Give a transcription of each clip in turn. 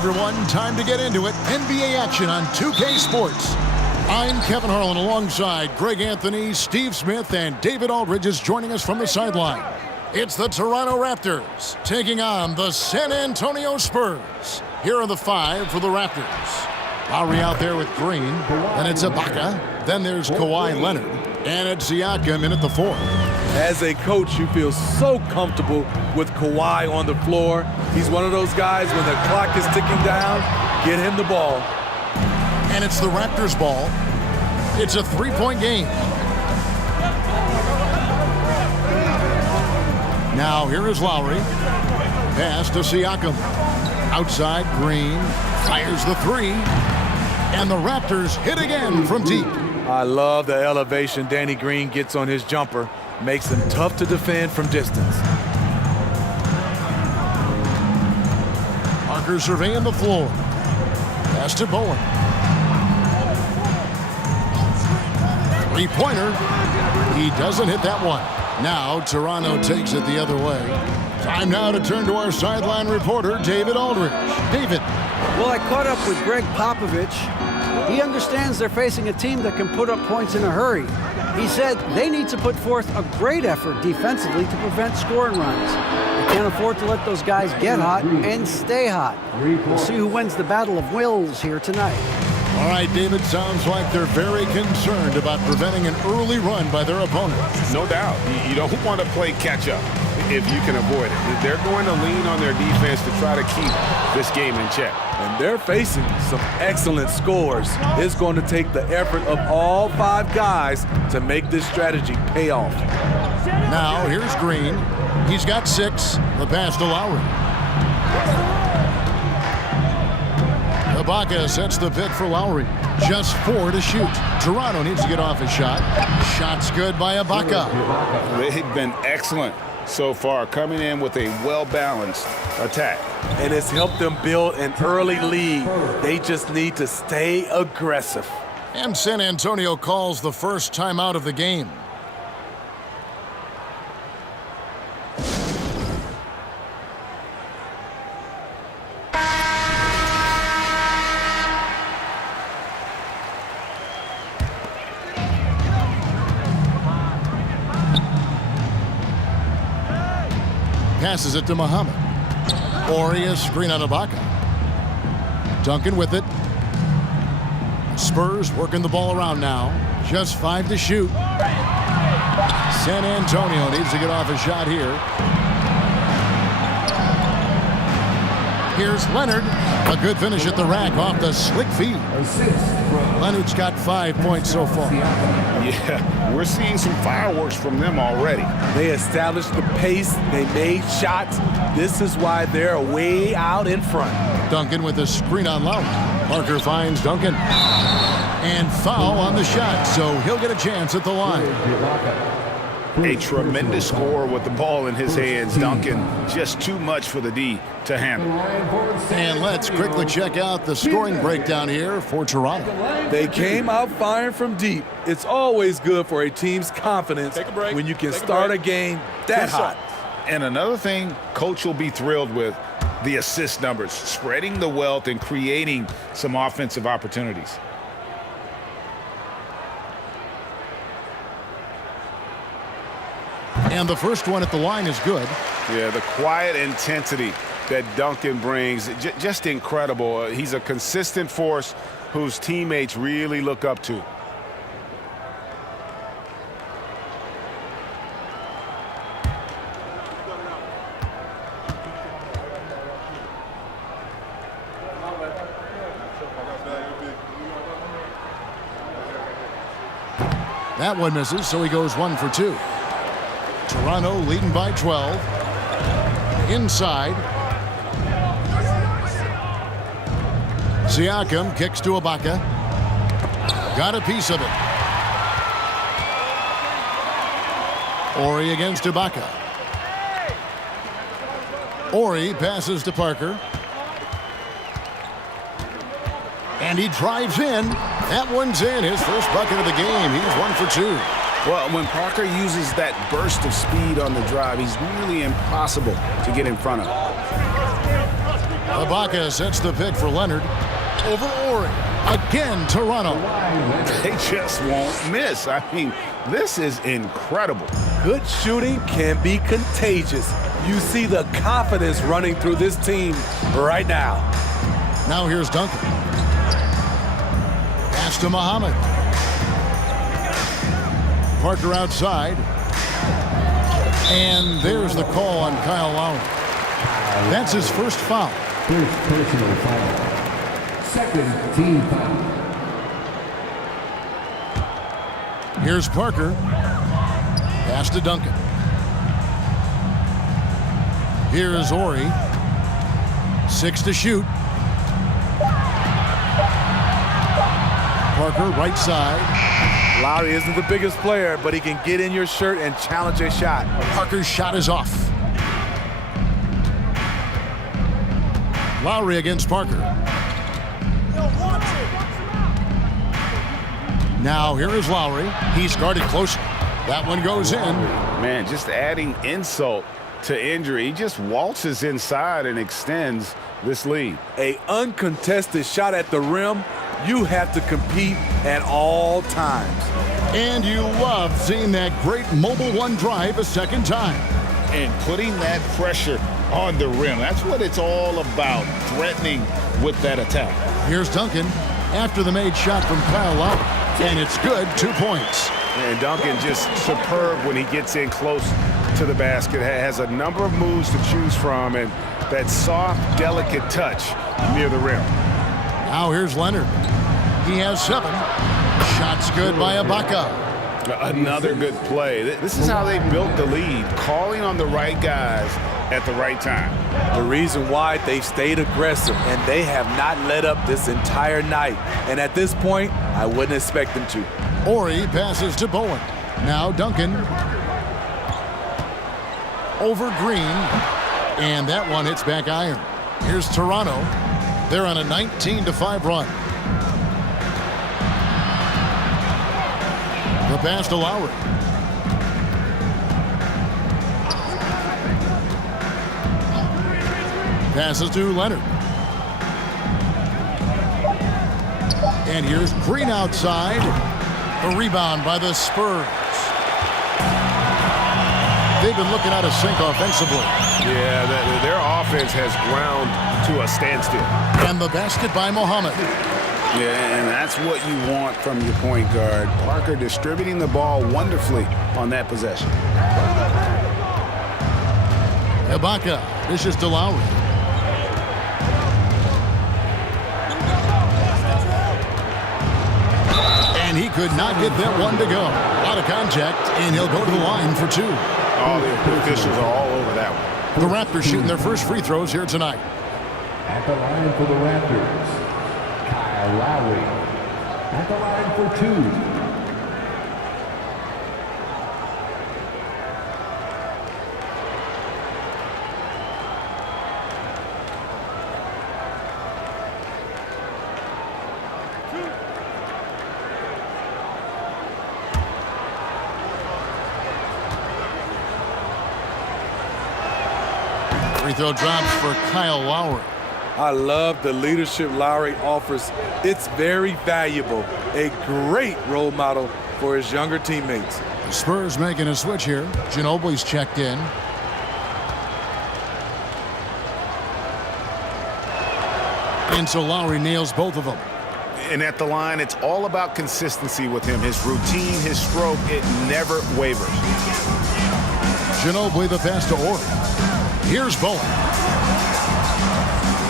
everyone. Time to get into it. NBA action on 2K Sports. I'm Kevin Harlan alongside Greg Anthony, Steve Smith, and David Aldridge is joining us from the sideline. It's the Toronto Raptors taking on the San Antonio Spurs. Here are the five for the Raptors. Lowry out there with Green. Then it's Ibaka. Then there's Kawhi Leonard. And it's Siakam in at the fourth. As a coach, you feel so comfortable with Kawhi on the floor. He's one of those guys, when the clock is ticking down, get him the ball. And it's the Raptors' ball. It's a three-point game. Now here is Lowry. Pass to Siakam. Outside, Green fires the three. And the Raptors hit again from deep. I love the elevation Danny Green gets on his jumper. Makes him tough to defend from distance. Parker surveying the floor. Pass to Bowen. Three-pointer. He doesn't hit that one. Now Toronto takes it the other way. Time now to turn to our sideline reporter, David Aldridge. David. Well, I caught up with Greg Popovich. He understands they're facing a team that can put up points in a hurry. He said they need to put forth a great effort defensively to prevent scoring runs. They can't afford to let those guys get hot and stay hot. We'll see who wins the battle of wills here tonight. All right, David, sounds like they're very concerned about preventing an early run by their opponent. No doubt. You don't want to play catch-up if you can avoid it. They're going to lean on their defense to try to keep this game in check. And they're facing some excellent scores. It's going to take the effort of all five guys to make this strategy pay off. Now, here's Green. He's got 6. The pass to Lowry. Ibaka sets the pick for Lowry. Just 4 to shoot. Toronto needs to get off his shot. Shot's good by Ibaka. They've been excellent so far, coming in with a well-balanced attack. And it's helped them build an early lead. They just need to stay aggressive. And San Antonio calls the first timeout of the game. Passes it to Muhammad. Ori screen on Ibaka. Duncan with it. Spurs working the ball around now. Just 5 to shoot. San Antonio needs to get off a shot here. Here's Leonard. A good finish at the rack off the slick feed. Leonard's got 5 points so far. Yeah, we're seeing some fireworks from them already. They established the pace. They made shots. This is why they're way out in front. Duncan with a screen on Lowry. Parker finds Duncan. And foul on the shot, so he'll get a chance at the line. A tremendous score with the ball in his hands. Duncan, just too much for the D to handle. And let's quickly check out the scoring breakdown here for Toronto. They came out firing from deep. It's always good for a team's confidence when you can start a game that hot. And another thing Coach will be thrilled with, the assist numbers, spreading the wealth and creating some offensive opportunities. And the first one at the line is good. Yeah, the quiet intensity that Duncan brings, just incredible. He's a consistent force whose teammates really look up to. That one misses, so he goes 1 for 2. Toronto leading by 12. Inside. Siakam kicks to Ibaka. Got a piece of it. Ori against Ibaka. Ori passes to Parker. And he drives in. That one's in. His first bucket of the game. He's 1 for 2. Well, when Parker uses that burst of speed on the drive, he's nearly impossible to get in front of. Ibaka sets the pick for Leonard. Over Ori. Again, Toronto. They just won't miss. I mean, this is incredible. Good shooting can be contagious. You see the confidence running through this team right now. Now here's Duncan. Pass to Muhammad. Parker outside. And there's the call on Kyle Lowry. That's his first foul. First personal foul. Second team foul. Here's Parker. Pass to Duncan. Here is Ori. 6 to shoot. Parker right side. Lowry isn't the biggest player, but he can get in your shirt and challenge a shot. Parker's shot is off. Lowry against Parker. Now here is Lowry. He's guarded closely. That one goes in. Man, just adding insult to injury. He just waltzes inside and extends this lead. An uncontested shot at the rim, you have to compete at all times. And you love seeing that great mobile one drive a second time. And putting that pressure on the rim. That's what it's all about, threatening with that attack. Here's Duncan after the made shot from Kyle Lowry. And it's good, 2 points. And Duncan just superb when he gets in close to the basket. Has a number of moves to choose from, and that soft, delicate touch near the rim. Now here's Leonard. He has 7. Shots good by Ibaka. Another good play. This is how they built the lead, calling on the right guys at the right time. The reason why they've stayed aggressive, and they have not let up this entire night. And at this point, I wouldn't expect them to. Ori passes to Bowen. Now Duncan. Over Green. And that one hits back iron. Here's Toronto. They're on a 19-5 run. The pass to Lowry. Passes to Leonard. And here's Green outside. A rebound by the Spurs. They've been looking out of sync offensively. Yeah, their offense has ground to a standstill. And the basket by Muhammad. Yeah, and that's what you want from your point guard. Parker distributing the ball wonderfully on that possession. Ibaka dishes to Lowry. And he could not get that one to go. Out of contact, and he'll go to the line for 2. All the officials are all over that one. The Raptors shooting their first free throws here tonight. At the line for the Raptors, Kyle Lowry. At the line for 2. Free throw drops for Kyle Lowry. I love the leadership Lowry offers. It's very valuable. A great role model for his younger teammates. The Spurs making a switch here. Ginobili's checked in. And so Lowry nails both of them. And at the line, it's all about consistency with him. His routine, his stroke, it never wavers. Ginobili the pass to Ori. Here's Bowen.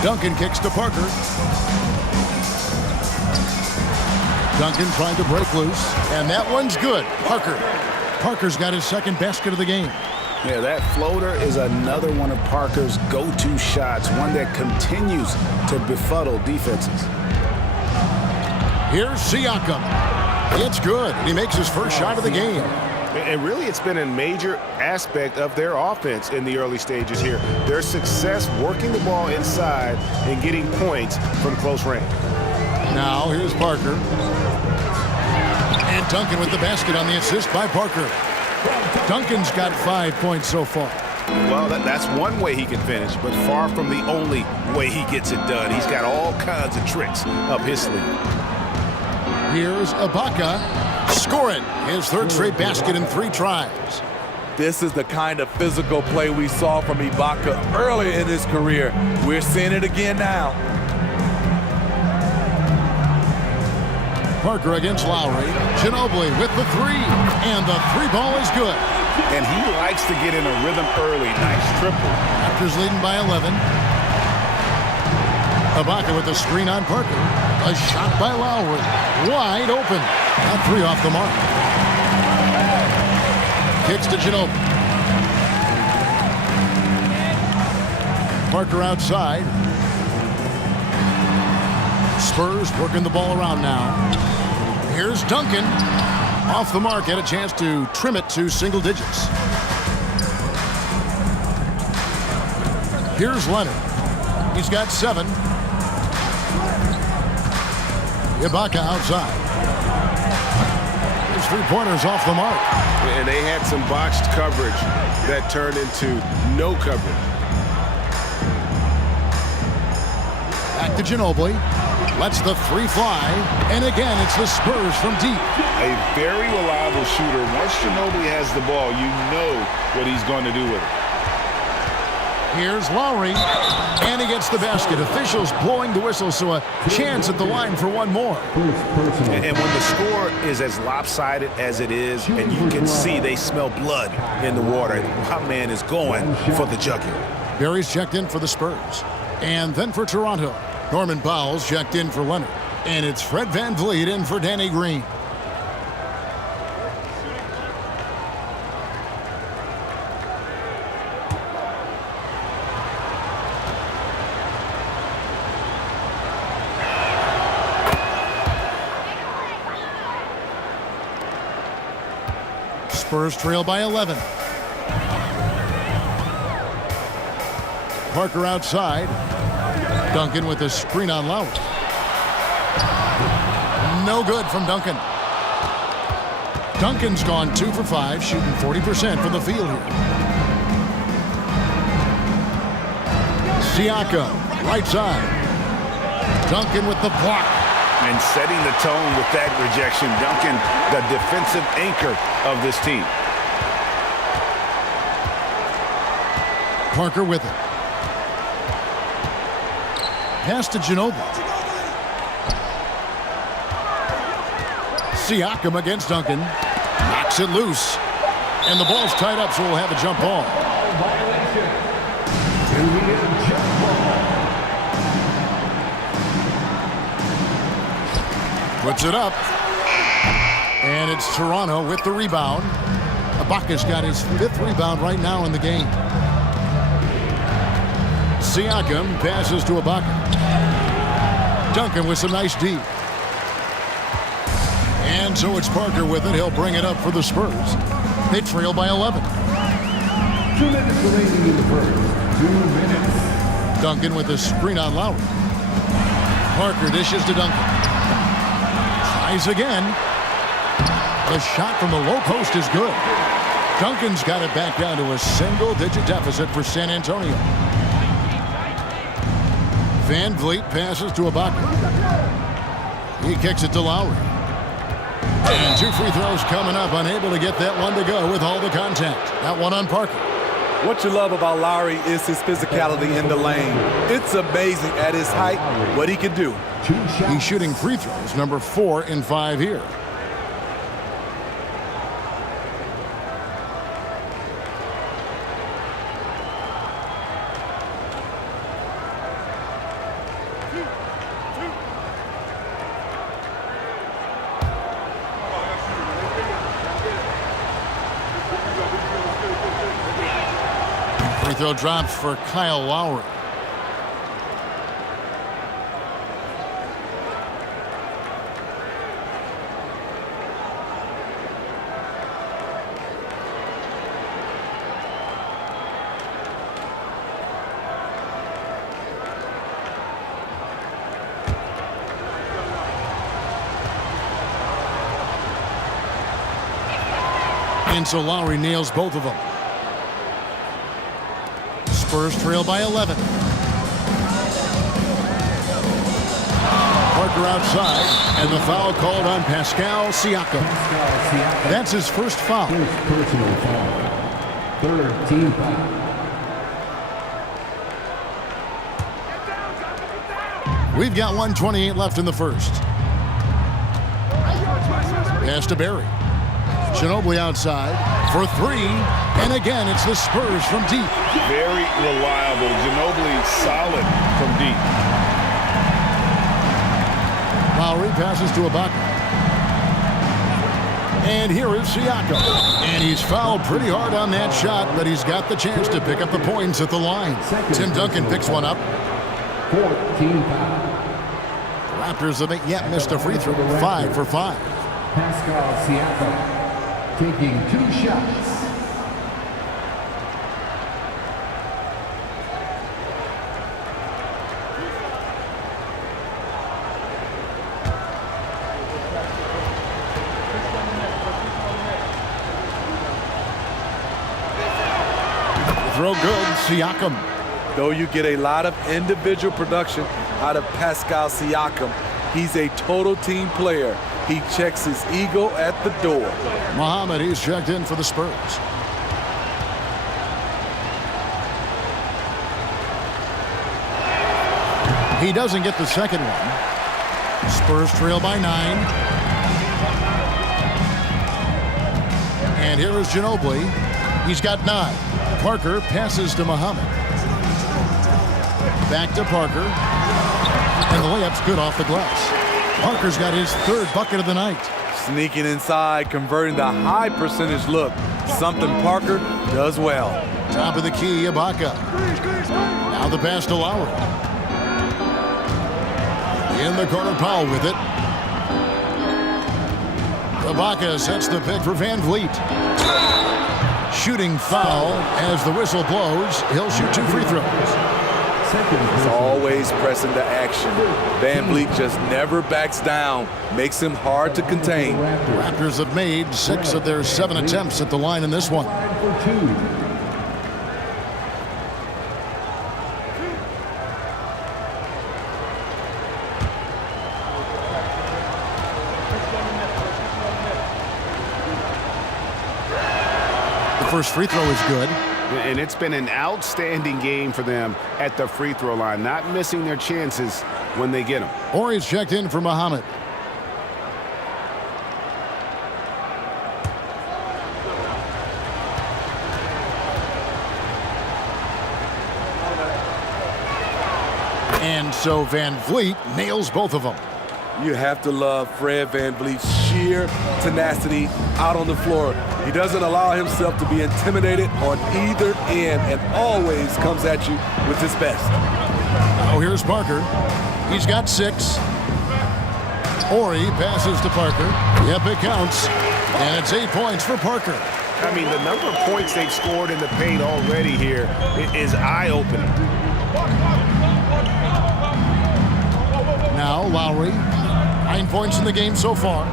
Duncan kicks to Parker. Duncan trying to break loose. And that one's good. Parker's got his second basket of the game. Yeah, that floater is another one of Parker's go-to shots, one that continues to befuddle defenses. Here's Siakam. It's good. He makes his first shot of the game. And really, it's been a major aspect of their offense in the early stages here. Their success working the ball inside and getting points from close range. Now, here's Parker. And Duncan with the basket on the assist by Parker. Duncan's got 5 points so far. Well, that's one way he can finish, but far from the only way he gets it done. He's got all kinds of tricks up his sleeve. Here's Ibaka. Score it. His third straight basket in 3 tries. This is the kind of physical play we saw from Ibaka earlier in his career. We're seeing it again now. Parker against Lowry. Ginobili with the 3. And the 3 ball is good. And he likes to get in a rhythm early. Nice triple. Raptors leading by 11. Ibaka with the screen on Parker. A shot by Lowry. Wide open. That 3 off the mark. Kicks to Ginobili. Parker outside. Spurs working the ball around now. Here's Duncan. Off the mark, had a chance to trim it to single digits. Here's Leonard. He's got 7. Ibaka outside. His 3-pointers off the mark. And they had some botched coverage that turned into no coverage. Back to Ginobili. Lets the 3 fly. And again, it's the Spurs from deep. A very reliable shooter. Once Ginobili has the ball, you know what he's going to do with it. Here's Lowry. And he gets the basket. Officials blowing the whistle, so a chance at the line for one more. And when the score is as lopsided as it is, and you can see they smell blood in the water, my man is going for the jugular. Barry's checked in for the Spurs. And then for Toronto, Norman Powell's checked in for Leonard. And it's Fred VanVleet in for Danny Green. Spurs trail by 11. Parker outside. Duncan with a screen on Lowry. No good from Duncan. Duncan's gone 2 for 5, shooting 40% from the field here. Siakam, right side. Duncan with the block. And setting the tone with that rejection. Duncan, the defensive anchor of this team. Parker with it. Pass to Ginobili. Siakam against Duncan. Knocks it loose. And the ball's tied up, so we'll have a jump ball. Puts it up. And it's Toronto with the rebound. Ibaka's got his 5th rebound right now in the game. Siakam passes to Ibaka. Duncan with some nice D. And so it's Parker with it. He'll bring it up for the Spurs. They trail by 11. 2 minutes remaining in the first. 2 minutes. Duncan with a screen on Lowry. Parker dishes to Duncan. Tries again. The shot from the low post is good. Duncan's got it back down to a single-digit deficit for San Antonio. VanVleet passes to Ibaka. He kicks it to Lowry. And 2 free throws coming up. Unable to get that one to go with all the contact. That one on Parker. What you love about Lowry is his physicality in the lane. It's amazing at his height what he can do. He's shooting free throws, number 4 in 5 here. Free throw drops for Kyle Lowry. And so Lowry nails both of them. Spurs trail by 11. Parker outside, and the foul called on Pascal Siakam. That's his first foul. First personal foul. Third team foul. We've got 1:28 left in the first. Pass to Barry. Ginobili outside for three, and again it's the Spurs from deep. Very reliable. Ginobili solid from deep. Lowry passes to Ibaka. And here is Siakam. And he's fouled pretty hard on that shot, but he's got the chance to pick up the points at the line. Tim Duncan picks one up. Fourth team foul. The Raptors haven't yet missed a free throw. 5 for 5. Pascal Siakam taking 2 shots. Throw good, Siakam. Though you get a lot of individual production out of Pascal Siakam, he's a total team player. He checks his ego at the door. Muhammad, he's checked in for the Spurs. He doesn't get the second one. Spurs trail by 9. And here is Ginobili. He's got 9. Parker passes to Muhammad. Back to Parker. And the layup's good off the glass. Parker's got his third bucket of the night. Sneaking inside, converting the high percentage look. Something Parker does well. Top of the key, Ibaka. Now the pass to Lowry. In the corner, Powell with it. Ibaka sets the pick for Van Vliet. Shooting foul as the whistle blows. He'll shoot 2 free throws. He's always pressing the action. Van Vliet just never backs down. Makes him hard to contain. Raptors have made 6 of their 7 attempts at the line in this one. The first free throw is good. And it's been an outstanding game for them at the free throw line, not missing their chances when they get them. Horry's checked in for Muhammad. And so Van Vliet nails both of them. You have to love Fred Van Vliet's sheer tenacity out on the floor. He doesn't allow himself to be intimidated on either end and always comes at you with his best. Oh, here's Parker. He's got 6. Horry passes to Parker. Yep, it counts. And it's 8 points for Parker. I mean, the number of points they've scored in the paint already here is eye-opening. Now Lowry. 9 points in the game so far.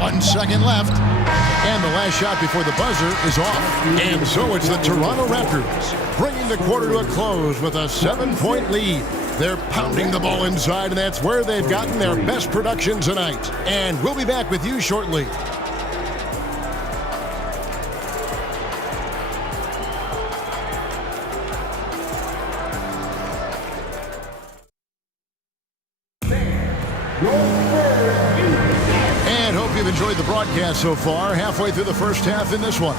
1 second left. And the last shot before the buzzer is off. And so it's the Toronto Raptors bringing the quarter to a close with a 7-point lead. They're pounding the ball inside, and that's where they've gotten their best production tonight. And we'll be back with you shortly. And hope you've enjoyed the broadcast so far, halfway through the first half in this one.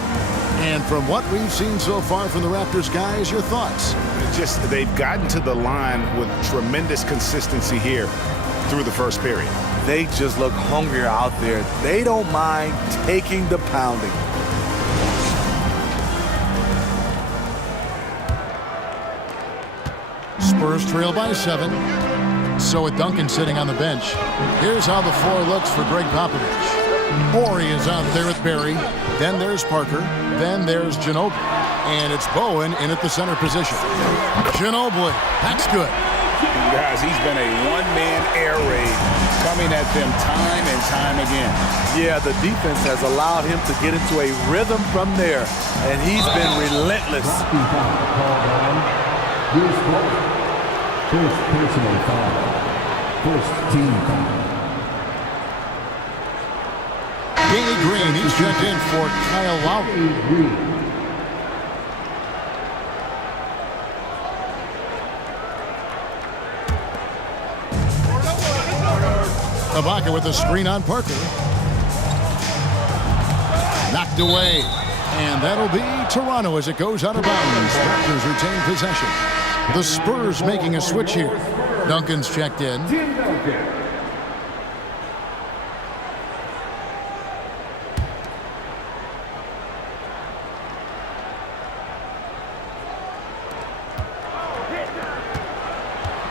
And from what we've seen so far from the Raptors, guys, your thoughts? Just they've gotten to the line with tremendous consistency here through the first period. They just look hungrier out there. They don't mind taking the pounding. Spurs trail by 7. So with Duncan sitting on the bench, here's how the floor looks for Greg Popovich. Horry is out there with Barry. Then there's Parker. Then there's Ginobili. And it's Bowen in at the center position. Ginobili, that's good. Guys, he's been a one-man air raid coming at them time and time again. Yeah, the defense has allowed him to get into a rhythm from there, and he's been relentless. Here's Paul. First personal foul. First team foul. Danny Green, he's checked in for Kyle Lowry. Ibaka with the screen on Parker. Knocked away. And that'll be Toronto as it goes out of bounds. Raptors retain possession. The Spurs making a switch here. Duncan's checked in.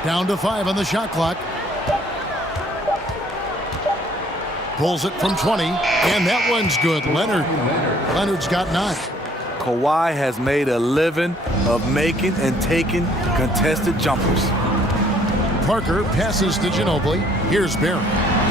Down to 5 on the shot clock. Pulls it from 20, and that one's good. Leonard's got 9. Kawhi has made a living of making and taking contested jumpers. Parker passes to Ginobili. Here's Barry.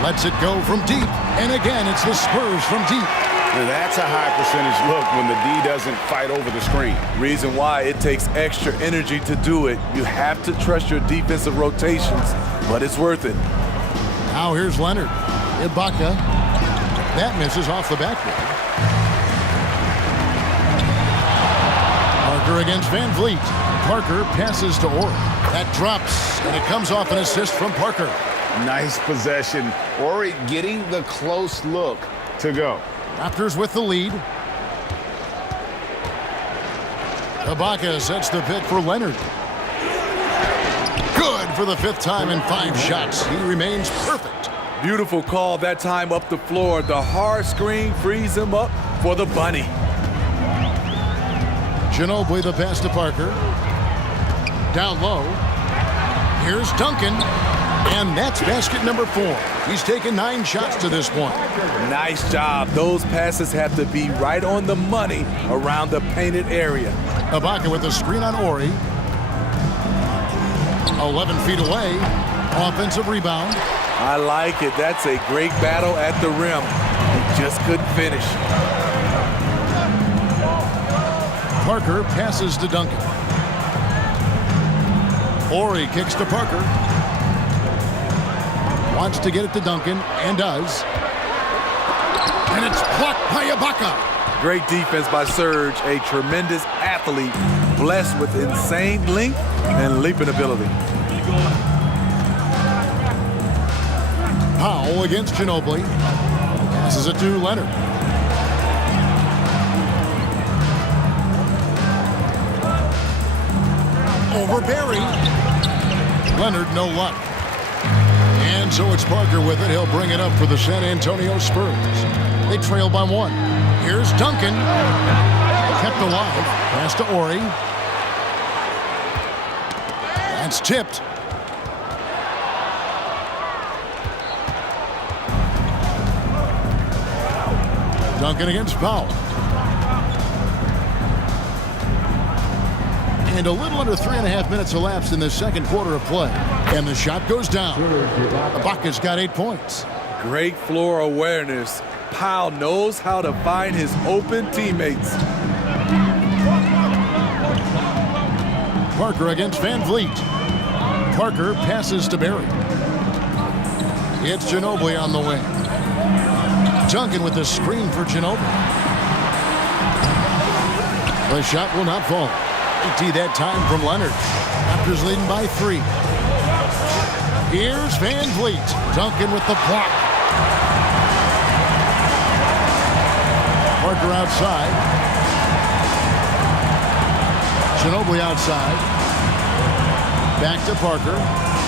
Lets it go from deep, and again, it's the Spurs from deep. Now that's a high percentage look when the D doesn't fight over the screen. Reason why it takes extra energy to do it. You have to trust your defensive rotations, but it's worth it. Now here's Leonard. Ibaka. That misses off the backboard. Parker against Van Vliet. Parker passes to Ori. That drops, and it comes off an assist from Parker. Nice possession. Ori getting the close look to go. Raptors with the lead. Ibaka sets the pick for Leonard. Good for the 5th time in 5 shots. He remains perfect. Beautiful call that time up the floor. The hard screen frees him up for the bunny. Ginobili the pass to Parker. Down low. Here's Duncan. And that's basket number 4. He's taken 9 shots to this point. Nice job. Those passes have to be right on the money around the painted area. Ibaka with a screen on Ori. 11 feet away. Offensive rebound. I like it. That's a great battle at the rim. He just couldn't finish. Parker passes to Duncan. Ori kicks to Parker. Wants to get it to Duncan, and does. And it's blocked by Ibaka. Great defense by Serge, a tremendous athlete, blessed with insane length and leaping ability. Powell against Ginobili. Passes it to Leonard. Over Barry. Leonard, no luck. And so it's Parker with it. He'll bring it up for the San Antonio Spurs. They trail by 1. Here's Duncan. Kept alive. Pass to Ori. That's tipped. Duncan against Powell. And a little under 3.5 minutes elapsed in the second quarter of play. And the shot goes down. Ibaka's got 8 points. Great floor awareness. Powell knows how to find his open teammates. Parker against Van Vliet. Parker passes to Barry. It's Ginobili on the wing. Duncan with the screen for Ginobili. The shot will not fall. 80 that time from Leonard. Raptors leading by 3. Here's Van Vliet. Duncan with the block. Parker outside. Ginobili outside. Back to Parker.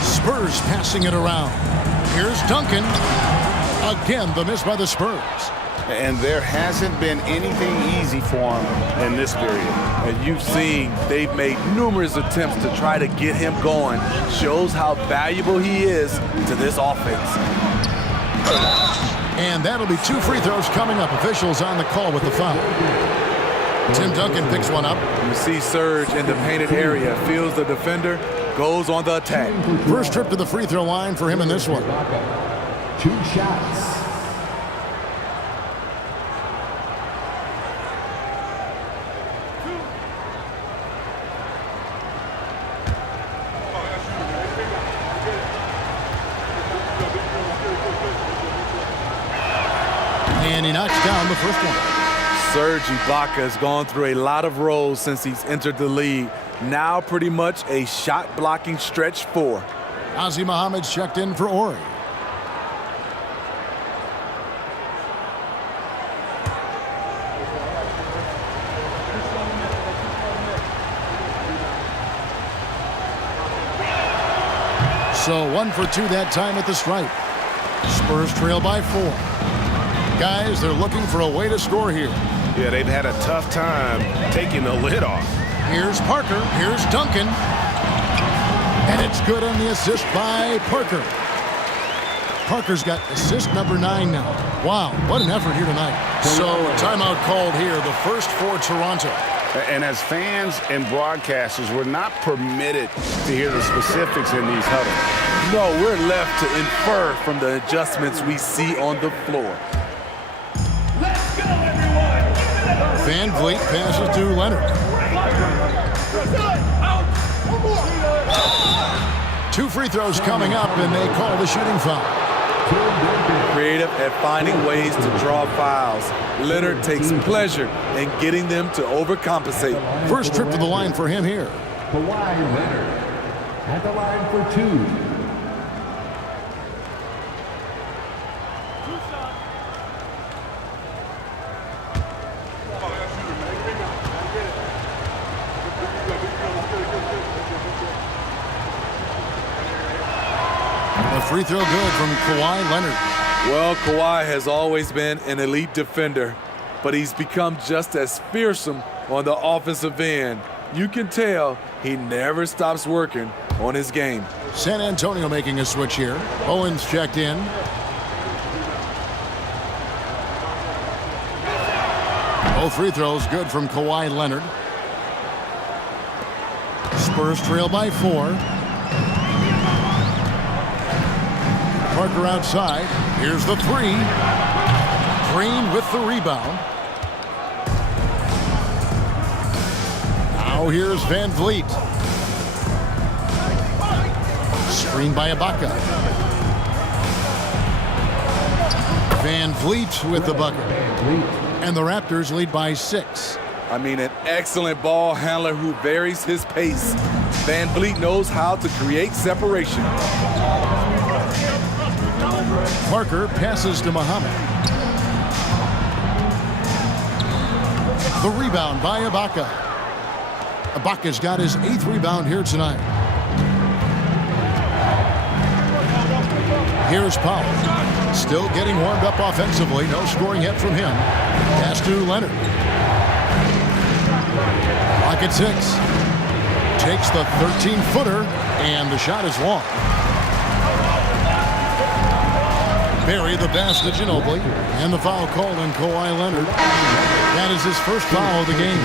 Spurs passing it around. Here's Duncan. Again, the miss by the Spurs. And there hasn't been anything easy for him in this period. And you've seen they've made numerous attempts to try to get him going. Shows how valuable he is to this offense. And that'll be 2 free throws coming up. Officials on the call with the foul. Tim Duncan picks one up. You see Serge in the painted area, feels the defender, goes on the attack. First trip to the free throw line for him in this one. 2 shots. And he knocks down the first one. Serge Ibaka has gone through a lot of roles since he's entered the league. Now pretty much a shot blocking stretch 4. Ozzie Muhammad's checked in for Ori. So 1 for 2 that time at the stripe. Spurs trail by 4. Guys, they're looking for a way to score here. Yeah, they've had a tough time taking the lid off. Here's Parker. Here's Duncan. And it's good on the assist by Parker. Parker's got assist number 9 now. Wow, what an effort here tonight. So timeout called here, the first for Toronto. And as fans and broadcasters, we're not permitted to hear the specifics in these huddles. No, we're left to infer from the adjustments we see on the floor. Van Vliet passes to Leonard. 2 free throws coming up, and they call the shooting foul. Creative at finding ways to draw fouls. Leonard takes pleasure in getting them to overcompensate. First trip to the line for him here. Kawhi Leonard at the line for 2. A free throw good from Kawhi Leonard. Well, Kawhi has always been an elite defender, but he's become just as fearsome on the offensive end. You can tell he never stops working on his game. San Antonio making a switch here. Owens checked in. Both free throws good from Kawhi Leonard. Spurs trail by 4. Parker outside. Here's the 3. Green with the rebound. Now here's Van Vliet. Screen by Ibaka. Van Vliet with the bucket. And the Raptors lead by 6. I mean, an excellent ball handler who varies his pace. Van Vliet knows how to create separation. Parker passes to Muhammad. The rebound by Ibaka. Ibaka's got his 8th rebound here tonight. Here's Powell. Still getting warmed up offensively. No scoring yet from him. Pass to Leonard. Clock at 6. Takes the 13-footer, and the shot is long. Barry the pass to Ginobili, and the foul called on Kawhi Leonard. That is his first foul of the game.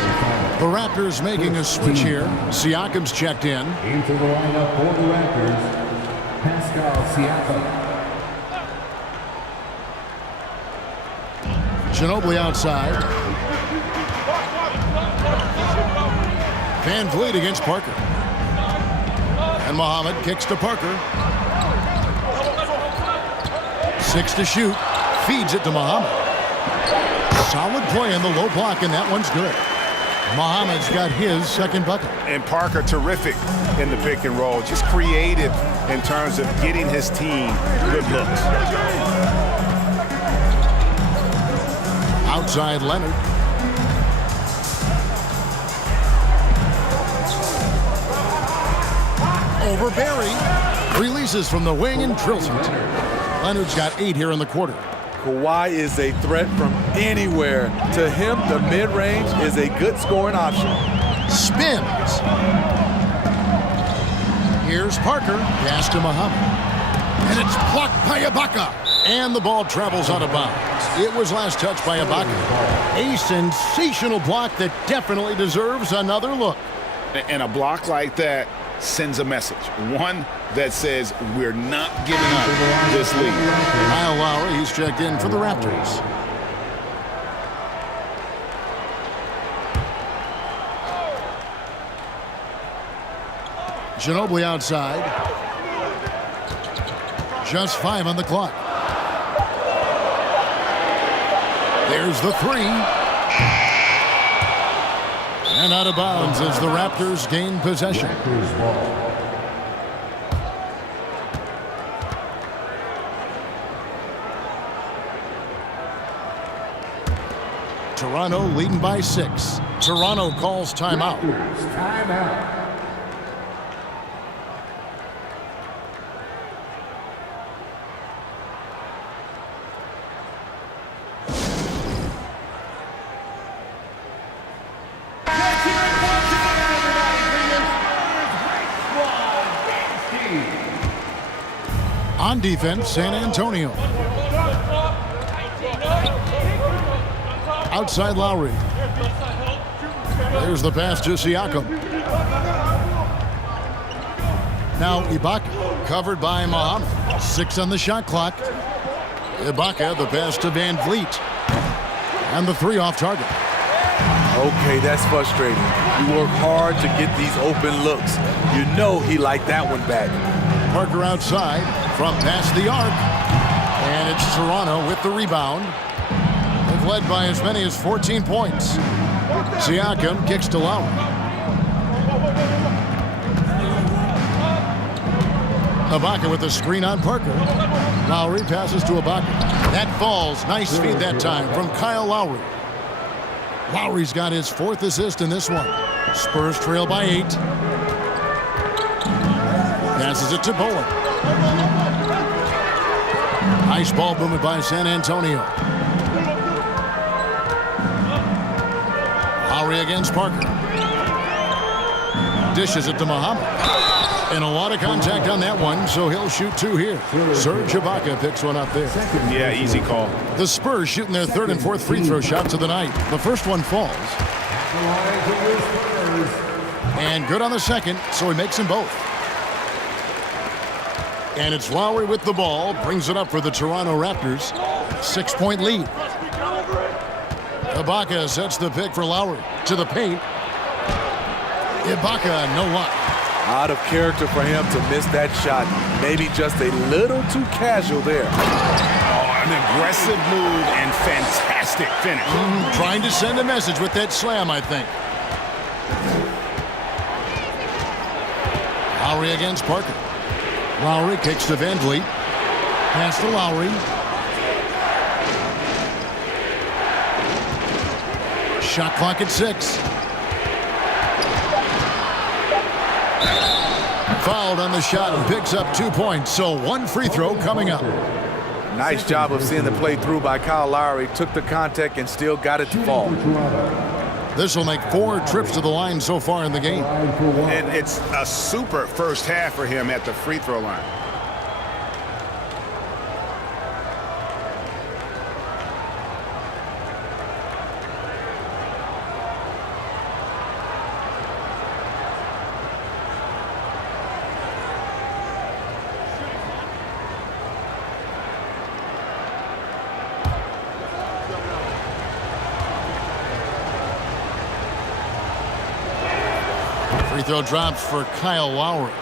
The Raptors making a switch here. Siakam's checked in. Into the lineup for the Raptors, Pascal Siakam. Ginobili outside. Van Vliet against Parker. And Muhammad kicks to Parker. 6 to shoot. Feeds it to Muhammad. Solid play in the low block, and that one's good. Muhammad's got his 2nd bucket. And Parker terrific in the pick and roll. Just creative in terms of getting his team good looks. Outside Leonard. Over Barry. Releases from the wing and drills it. Leonard's got 8 here in the quarter. Kawhi is a threat from anywhere. To him, the mid-range is a good scoring option. Spins. Here's Parker. Pass to Muhammad. And it's blocked by Ibaka. And the ball travels out of bounds. It was last touched by Ibaka. A sensational block that definitely deserves another look. And a block like that sends a message, one that says we're not giving up this lead. Kyle Lowry, he's checked in for the Raptors. Ginobili outside. Just 5 on the clock. There's the 3. And out of bounds as the Raptors gain possession. Toronto leading by 6. Toronto calls timeout. Timeout. On defense, San Antonio. Outside Lowry. There's the pass to Siakam. Now Ibaka, covered by Muhammad. 6 on the shot clock. Ibaka, the pass to Van Vliet. And the 3 off target. Okay, that's frustrating. You work hard to get these open looks. You know he liked that one back. Parker outside from past the arc. And it's Toronto with the rebound. They've led by as many as 14 points. Siakam kicks to Lowry. Ibaka with the screen on Parker. Lowry passes to Ibaka. That falls. Nice feed that time from Kyle Lowry. Lowry's got his 4th assist in this one. Spurs trail by 8. Passes it to Bowen. Nice ball movement by San Antonio. Lowry against Parker. Dishes it to Muhammad. And a lot of contact on that one, so he'll shoot 2 here. Serge Ibaka picks one up there. Yeah, easy call. The Spurs shooting their 3rd and 4th free throw shots of the night. The first one falls. And good on the second, so he makes them both. And it's Lowry with the ball. Brings it up for the Toronto Raptors. 6-point lead. Ibaka sets the pick for Lowry. To the paint. Ibaka, no luck. Out of character for him to miss that shot. Maybe just a little too casual there. Oh, an aggressive move and fantastic finish. Trying to send a message with that slam, I think. Lowry against Parker. Lowry kicks to Van Vliet. Pass to Lowry. Shot clock at 6. Fouled on the shot and picks up 2 points. So 1 free throw coming up. Nice job of seeing the play through by Kyle Lowry. Took the contact and still got it to fall. This will make 4 trips to the line so far in the game. And it's a super first half for him at the free throw line. Free throw drops for Kyle Lowry.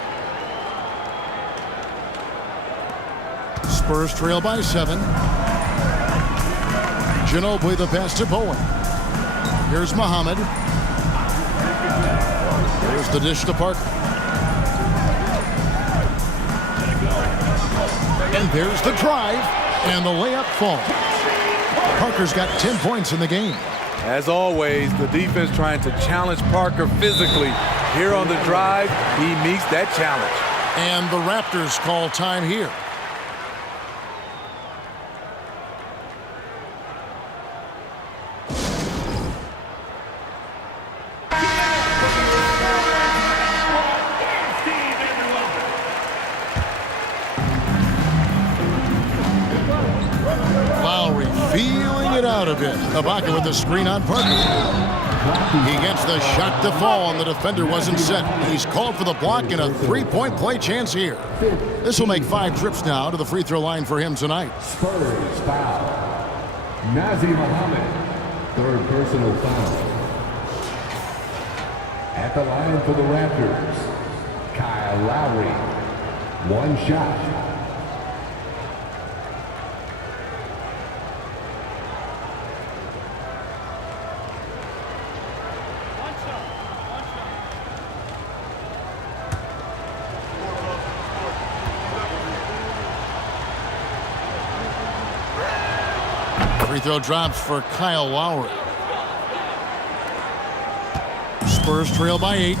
Spurs trail by 7. Ginobili the pass to Bowen. Here's Muhammad. Here's the dish to Parker. And there's the drive. And the layup falls. Parker's got 10 points in the game. As always, the defense trying to challenge Parker physically. Here on the drive, he meets that challenge. And the Raptors call time here. Lowry feeling it out a bit. Ibaka with the screen on Parker. He gets the shot to fall, and the defender wasn't set. He's called for the block and a three-point play chance here. This will make 5 trips now to the free throw line for him tonight. Spurs foul. Nazi Muhammad, 3rd personal foul. At the line for the Raptors, Kyle Lowry, 1 shot. Free throw drops for Kyle Lowry. Spurs trail by 8.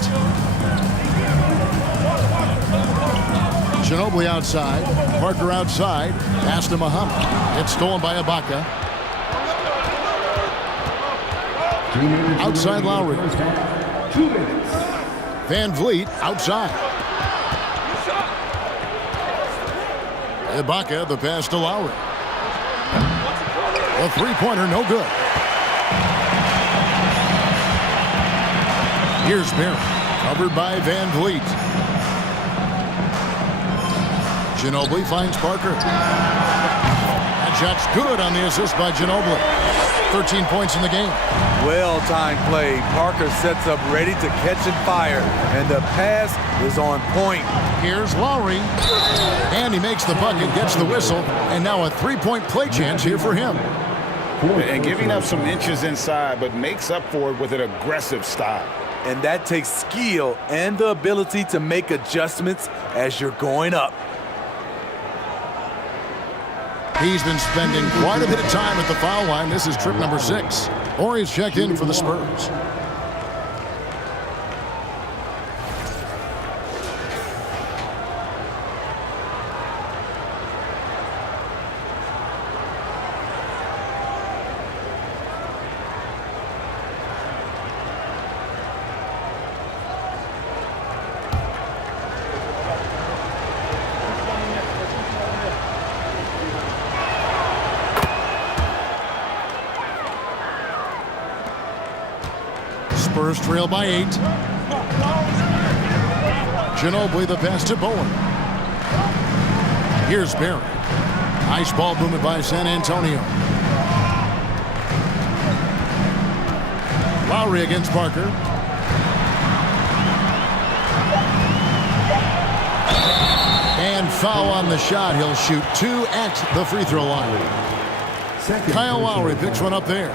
Ginobili outside. Parker outside. Pass to Muhammad. It's stolen by Ibaka. Outside Lowry. 2 minutes. Van Vliet outside. Ibaka, the pass to Lowry. A three-pointer, no good. Here's Barron, covered by Van Vliet. Ginobili finds Parker. That shot's good on the assist by Ginobili. 13 points in the game. Well-timed play. Parker sets up ready to catch and fire, and the pass is on point. Here's Lowry, and he makes the bucket, gets the whistle, and now a three-point play chance here for him. And giving up some inches inside, but makes up for it with an aggressive style. And that takes skill and the ability to make adjustments as you're going up. He's been spending quite a bit of time at the foul line. This is trip number 6. Or he's checked in for the Spurs. Spurs trail by 8. Ginobili the pass to Bowen. Here's Barron. Nice ball movement by San Antonio. Lowry against Parker. And foul on the shot. He'll shoot 2 at the free throw line. Kyle Lowry picks one up there.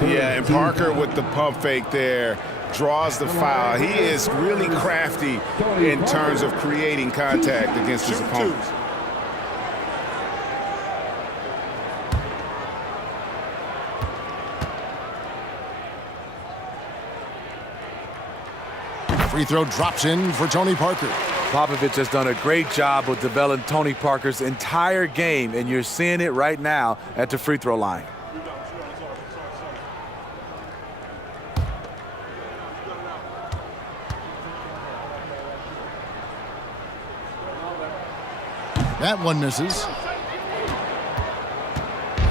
Yeah, and Parker with the pump fake there draws the foul. He is really crafty in terms of creating contact against his opponents. Free throw drops in for Tony Parker. Popovich has done a great job with developing Tony Parker's entire game, and you're seeing it right now at the free throw line. That one misses.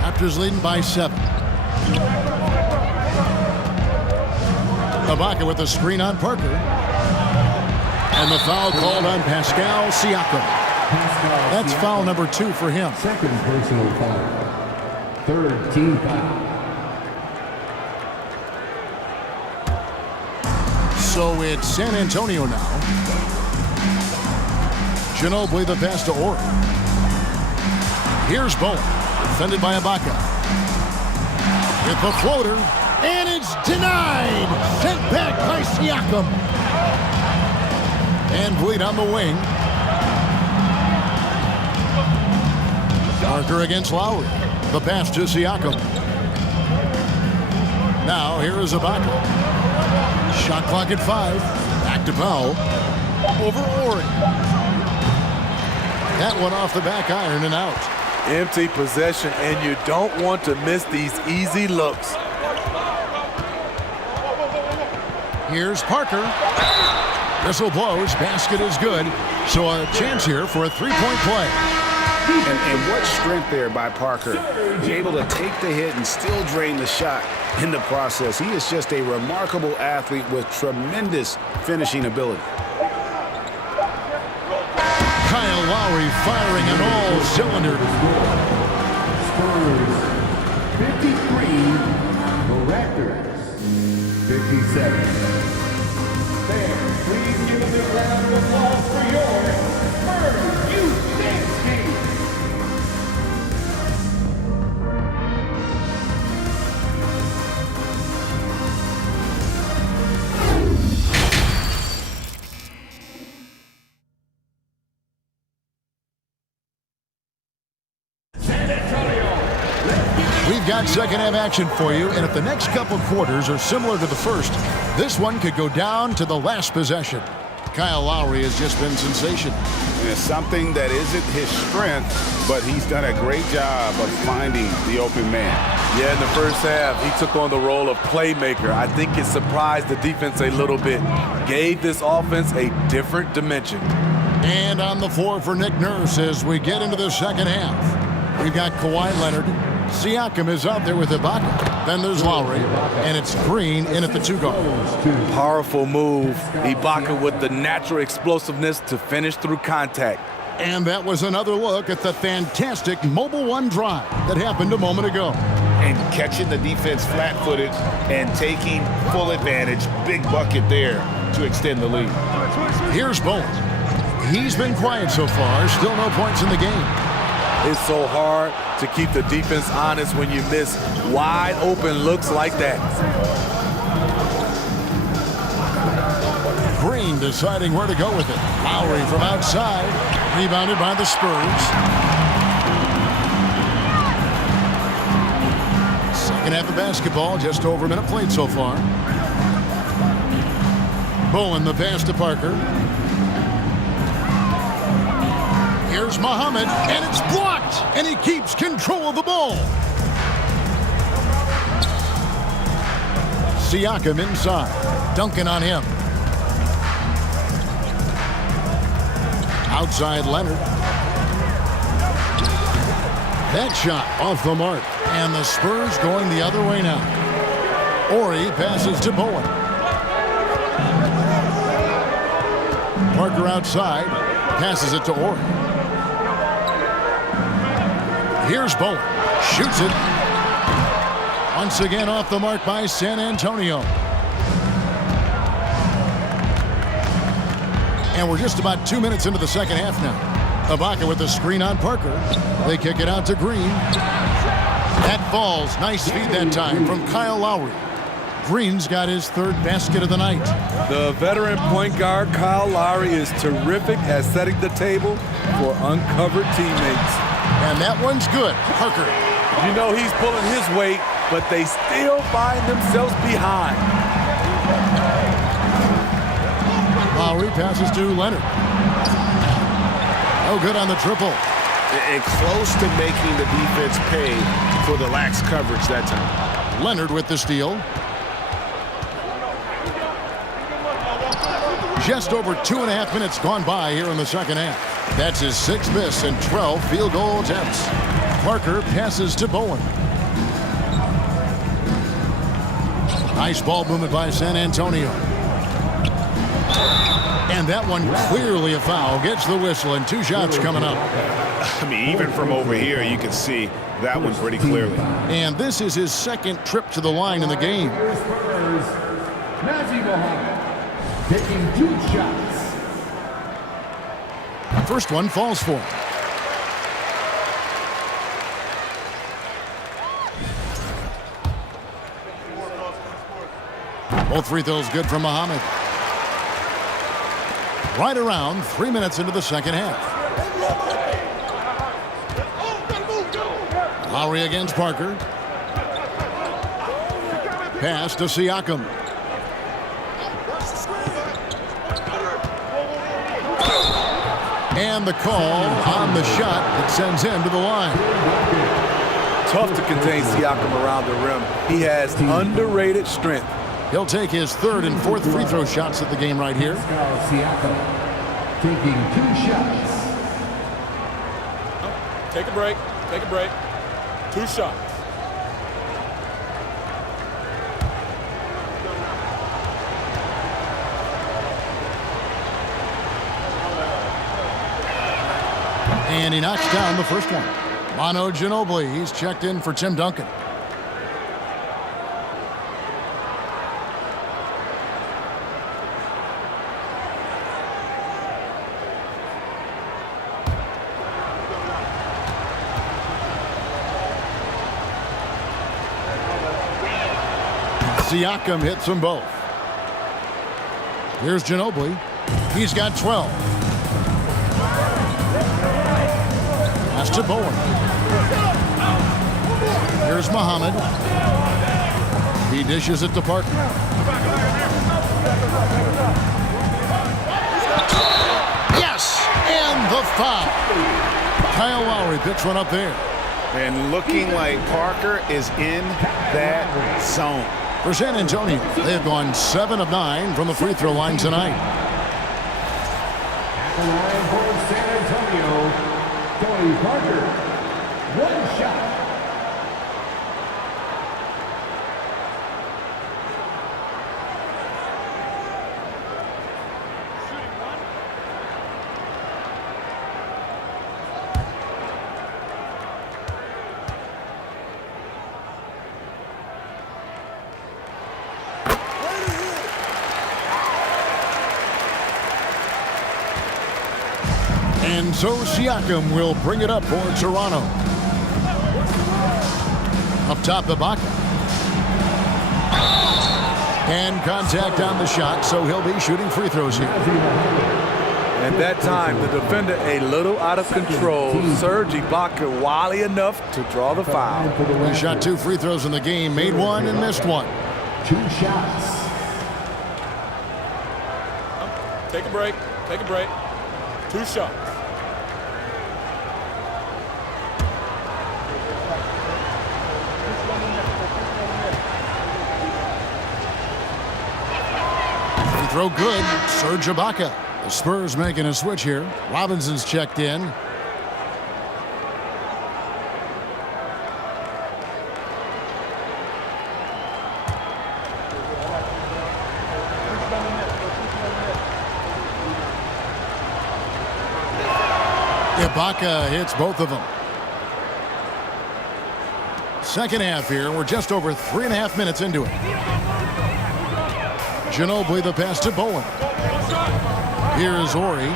Raptors leading by 7. Ibaka with the screen on Parker. And the foul called on Pascal Siakam. That's foul number 2 for him. 2nd personal foul. 3rd team foul. So it's San Antonio now. Ginobili the pass to Ori. Here's Bowen, defended by Ibaka. With the floater, and it's denied. Sent back by Siakam. And Vliet on the wing. Parker against Lowry. The pass to Siakam. Now here is Ibaka. Shot clock at 5. Back to Powell. Over Ori. That one off the back iron and out. Empty possession, and you don't want to miss these easy looks. Here's Parker. Whistle blows. Basket is good. So a chance here for a three-point play. And what strength there by Parker. He's able to take the hit and still drain the shot in the process. He is just a remarkable athlete with tremendous finishing ability. Kyle Lowry firing on all cylinders. Spurs 53, the Raptors 57. Fans, please give a big round of applause for your Spurs Youth Dance Team. We've got second half action for you, and if the next couple quarters are similar to the first, this one could go down to the last possession. Kyle Lowry has just been sensational. And it's something that isn't his strength, but he's done a great job of finding the open man. Yeah, in the first half, he took on the role of playmaker. I think it surprised the defense a little bit, gave this offense a different dimension. And on the floor for Nick Nurse as we get into the second half. We've got Kawhi Leonard. Siakam is out there with Ibaka. Then there's Lowry, and it's Green in at the 2 guard. Powerful move. Ibaka with the natural explosiveness to finish through contact. And that was another look at the fantastic Mobile One drive that happened a moment ago. And catching the defense flat-footed and taking full advantage. Big bucket there to extend the lead. Here's Bowen. He's been quiet so far. Still no points in the game. It's so hard to keep the defense honest when you miss wide open looks like that. Green deciding where to go with it. Lowry from outside. Rebounded by the Spurs. Second half of basketball. Just over a minute played so far. Bowen the pass to Parker. Here's Muhammad, and it's blocked, and he keeps control of the ball. Siakam inside, dunking on him. Outside Leonard. That shot off the mark, and the Spurs going the other way now. Ori passes to Bowen. Parker outside, passes it to Ori. Here's Bowen. Shoots it. Once again off the mark by San Antonio. And we're just about 2 minutes into the second half now. Ibaka with the screen on Parker. They kick it out to Green. That falls. Nice feed that time from Kyle Lowry. Green's got his third basket of the night. The veteran point guard Kyle Lowry is terrific at setting the table for uncovered teammates. And that one's good. Parker. You know he's pulling his weight, but they still find themselves behind. Lowry passes to Leonard. Oh, good on the triple. And close to making the defense pay for the lax coverage that time. Leonard with the steal. Just over 2.5 minutes gone by here in the second half. That's his 6th miss and 12 field goal attempts. Parker passes to Bowen. Nice ball movement by San Antonio. And that one clearly a foul. Gets the whistle and 2 shots coming up. I mean, even from over here, you can see that one pretty clearly. And this is his 2nd trip to the line in the game. Taking 2 shots. First one falls for him. Both free throws good from Muhammad. Right around 3 minutes into the second half. Lowry against Parker. Pass to Siakam. And the call on the shot that sends him to the line. Tough to contain Siakam around the rim. He has underrated strength. He'll take his 3rd and 4th free throw shots at the game right here. Siakam taking 2 shots. Take a break. Take a break. 2 shots. And he knocks down the first one. Manu Ginobili, he's checked in for Tim Duncan. Siakam hits them both. Here's Ginobili. He's got 12. Pass to Bowen. Here's Muhammad. He dishes it to Parker. Yes! And the foul. Kyle Lowry picks one up there. And looking like Parker is in that zone. For San Antonio, they have gone 7 of 9 from the free throw line tonight. At the line for San Antonio, Tony Parker. 1 shot. And so Siakam will bring it up for Toronto. Up top, Ibaka. And contact on the shot, so he'll be shooting free throws here. At that time, the defender a little out of control. Serge Ibaka wily enough to draw the foul. He shot 2 free throws in the game, made 1 and missed 1. 2 shots. Take a break. Take a break. 2 shots. Free throw good. Serge Ibaka. The Spurs making a switch here. Robinson's checked in. Ibaka hits both of them. Second half here. We're just over 3.5 minutes into it. Ginobili the pass to Bowen. Here's Ori.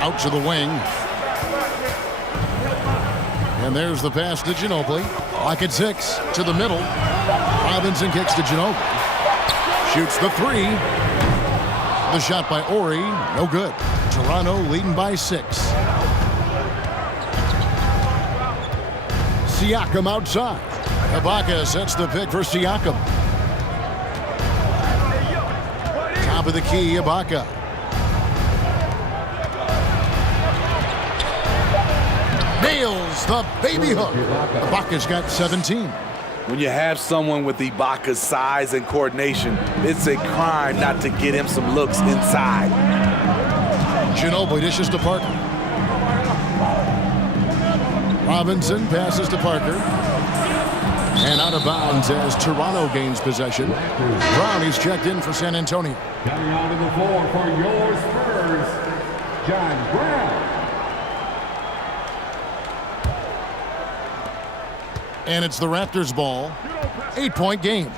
Out to the wing. And there's the pass to Ginobili. Lock at 6 to the middle. Robinson kicks to Ginobili. Shoots the 3. The shot by Ori, no good. Toronto leading by 6. Siakam outside. Ibaka sets the pick for Siakam. Top of the key, Ibaka. Nails the baby hook. Ibaka's got 17. When you have someone with Ibaka's size and coordination, it's a crime not to get him some looks inside. Ginobili dishes to Parker. Robinson passes to Parker. And out of bounds as Toronto gains possession. Brownie's checked in for San Antonio. Coming onto the floor for your Spurs, John Brown. And it's the Raptors ball. 8-point game.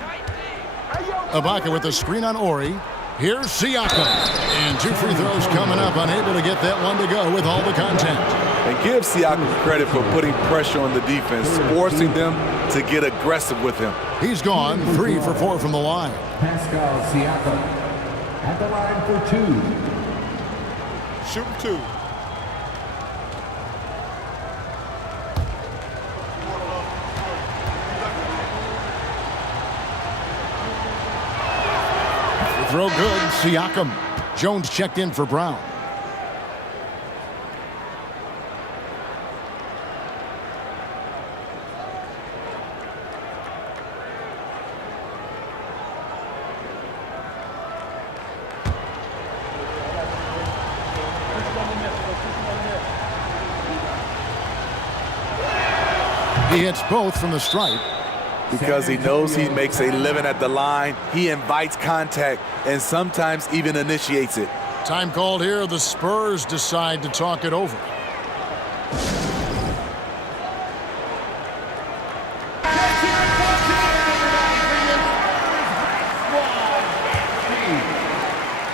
Ibaka with a screen on Ori. Here's Siakam. And 2 free throws coming up. Unable to get that one to go with all the contact. And give Siakam credit for putting pressure on the defense, forcing them to get aggressive with him. He's gone 3 for 4 from the line. Pascal Siakam at the line for 2. Shooting 2. Throw good. Siakam. Jones checked in for Brown. He hits both from the stripe. Because he knows he makes a living at the line, he invites contact and sometimes even initiates it. Time called here. The Spurs decide to talk it over.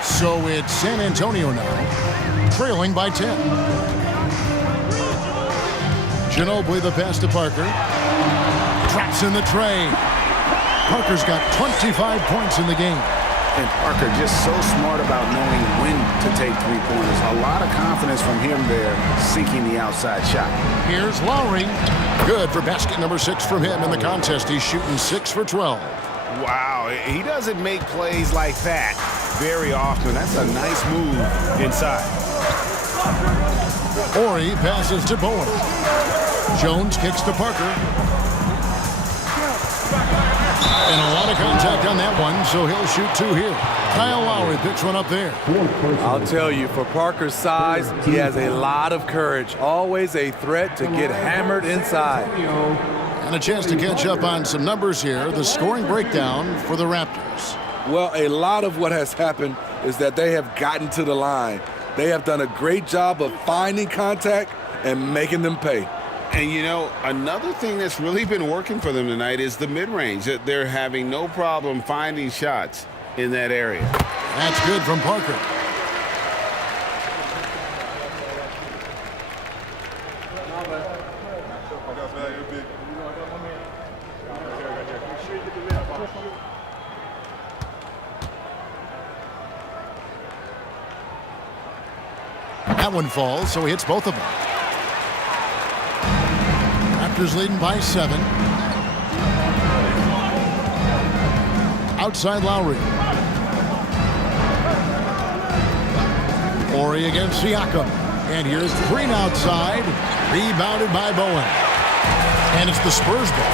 So it's San Antonio now, trailing by 10. Ginobili the pass to Parker. Traps in the tray. Parker's got 25 points in the game. And Parker just so smart about knowing when to take three-pointers. A lot of confidence from him there, sinking the outside shot. Here's Lowry. Good for basket number 6 from him in the contest. He's shooting 6 for 12. Wow, he doesn't make plays like that very often. That's a nice move inside. Horry passes to Bowen. Jones kicks to Parker. And a lot of contact on that one, so he'll shoot 2 here. Kyle Lowry picks one up there. I'll tell you, for Parker's size, he has a lot of courage. Always a threat to get hammered inside. And a chance to catch up on some numbers here. The scoring breakdown for the Raptors. Well, a lot of what has happened is that they have gotten to the line. They have done a great job of finding contact and making them pay. And, you know, another thing that's really been working for them tonight is the mid-range. They're having no problem finding shots in that area. That's good from Parker. That one falls, so he hits both of them. Raptors leading by 7. Outside Lowry. Horry against Siakam. And here's Green outside. Rebounded by Bowen. And it's the Spurs ball.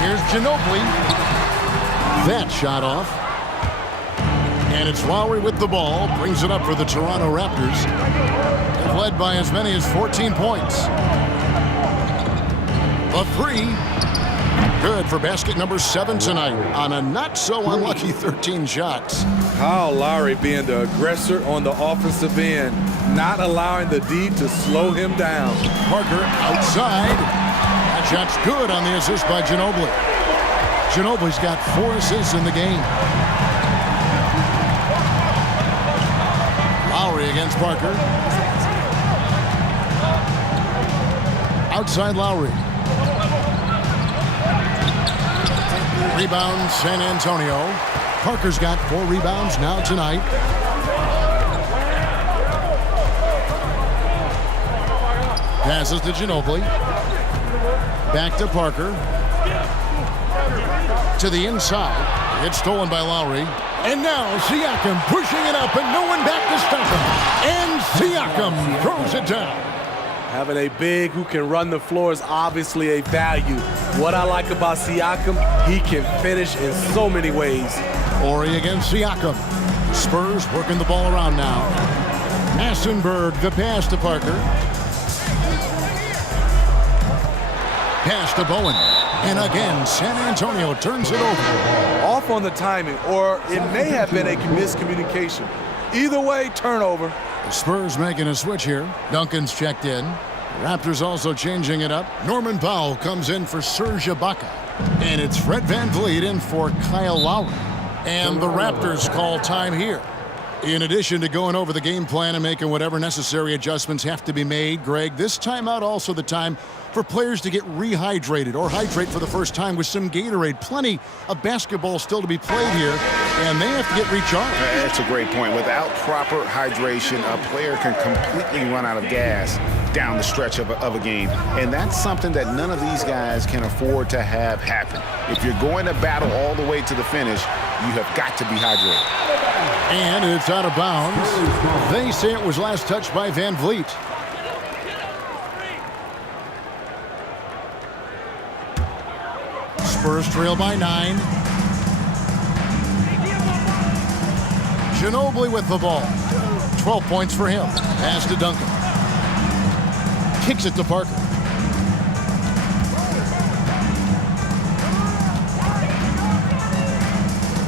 Here's Ginobili. That shot off. And it's Lowry with the ball. Brings it up for the Toronto Raptors. They've led by as many as 14 points. A 3. Good for basket number 7 tonight on a not-so-unlucky 13 shots. Kyle Lowry being the aggressor on the offensive end, not allowing the D to slow him down. Parker outside. That shot's good on the assist by Ginobili. Ginobili's got 4 assists in the game. Lowry against Parker. Outside Lowry. Rebound San Antonio. Parker's got 4 rebounds now tonight. Passes to Ginobili. Back to Parker. To the inside. It's stolen by Lowry. And now Siakam pushing it up and no one back to stop him. And Siakam throws it down. Having a big who can run the floor is obviously a value. What I like about Siakam, he can finish in so many ways. Horry against Siakam. Spurs working the ball around now. Massenberg, the pass to Parker. Pass to Bowen. And again, San Antonio turns it over. Off on the timing, or it may have been a miscommunication. Either way, turnover. The Spurs making a switch here. Duncan's checked in. Raptors also changing it up. Norman Powell comes in for Serge Ibaka. And it's Fred VanVleet in for Kyle Lowry. And the Raptors call time here. In addition to going over the game plan and making whatever necessary adjustments have to be made, Greg, this timeout also the time for players to get rehydrated or hydrate for the first time with some Gatorade. Plenty of basketball still to be played here, and they have to get recharged. That's a great point. Without proper hydration, a player can completely run out of gas down the stretch of a game. And that's something that none of these guys can afford to have happen. If you're going to battle all the way to the finish, you have got to be hydrated. And it's out of bounds. They say it was last touched by VanVleet. Spurs trail by 9. Ginobili with the ball. 12 points for him. Pass to Duncan. Kicks it to Parker.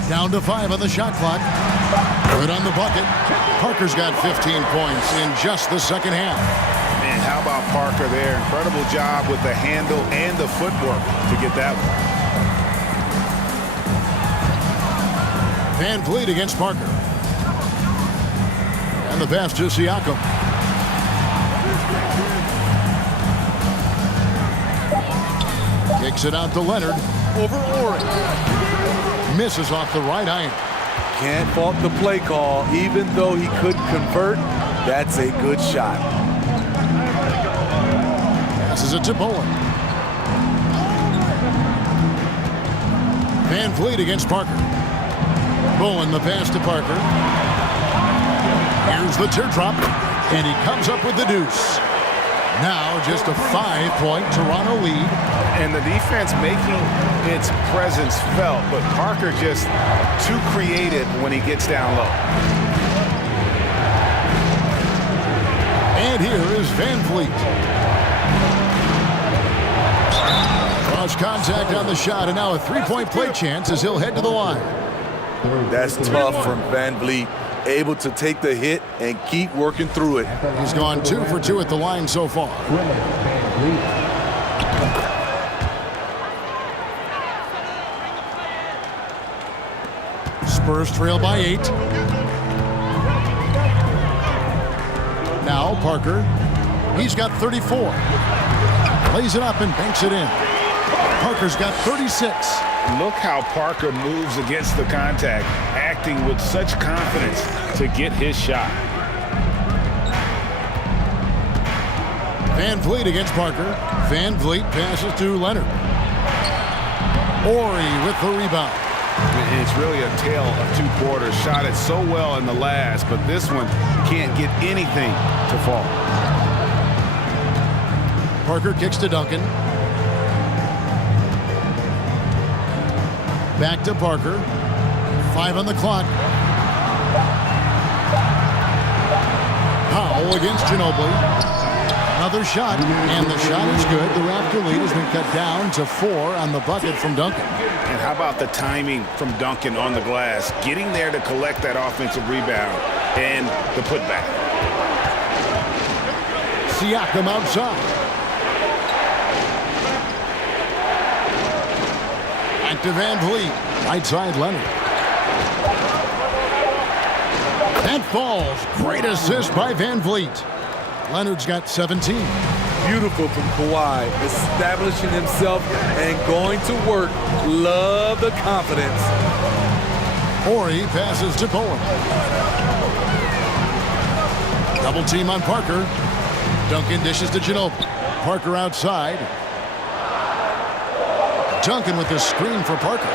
Down to 5 on the shot clock. Good on the bucket. Parker's got 15 points in just the second half. Man, how about Parker there? Incredible job with the handle and the footwork to get that one. Van Vliet against Parker. And the pass to Siakam. Kicks it out to Leonard. Over Ori. Misses off the right iron. Can't fault the play call. Even though he couldn't convert, that's a good shot. Passes it to Bowen. Van Vliet against Parker. Bowen the pass to Parker. Here's the teardrop, and he comes up with the deuce. Now just a 5-point Toronto lead. And the defense making its presence felt, but Parker just too creative when he gets down low. And here is Van Vliet. Cross contact on the shot, and now a 3-point play chance as he'll head to the line. That's tough from Van Vliet. Able to take the hit and keep working through it. He's gone 2 for 2 at the line so far. Spurs trail by 8. Now Parker. He's got 34. Lays it up and banks it in. Parker's got 36. Look how Parker moves against the contact, acting with such confidence to get his shot. Van Vliet against Parker. Van Vliet passes to Leonard. Ori with the rebound. It's really a tale of 2 quarters. Shot it so well in the last, but this one can't get anything to fall. Parker kicks to Duncan. Back to Parker. 5 on the clock. Powell against Ginobili. Another shot, and the shot is good. The Raptor lead has been cut down to 4 on the bucket from Duncan. And how about the timing from Duncan on the glass, getting there to collect that offensive rebound and the putback. Siakam outside. Back to Van Vliet. Right side Leonard. That falls. Great assist by Van Vliet. Leonard's got 17. Beautiful from Kawhi, establishing himself and going to work. Love the confidence. Ori passes to Bowen. Double team on Parker. Duncan dishes to Ginobili. Parker outside. Duncan with the screen for Parker.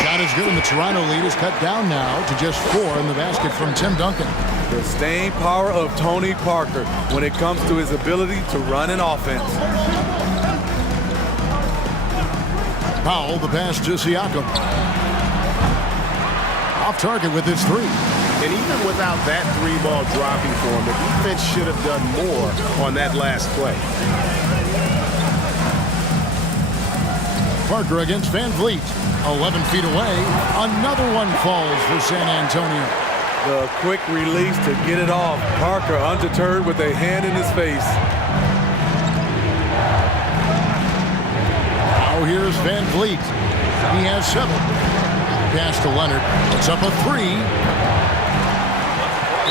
Shot is good, and the Toronto lead is cut down now to just 4 in the basket from Tim Duncan. The staying power of Tony Parker when it comes to his ability to run an offense. Powell, the pass to Siakam. Off target with his 3. And even without that 3-ball dropping for him, the defense should have done more on that last play. Parker against Van Vliet. 11 feet away. Another one falls for San Antonio. The quick release to get it off. Parker undeterred with a hand in his face. Now here's Van Vliet. He has 7. Pass to Leonard. It's up a 3.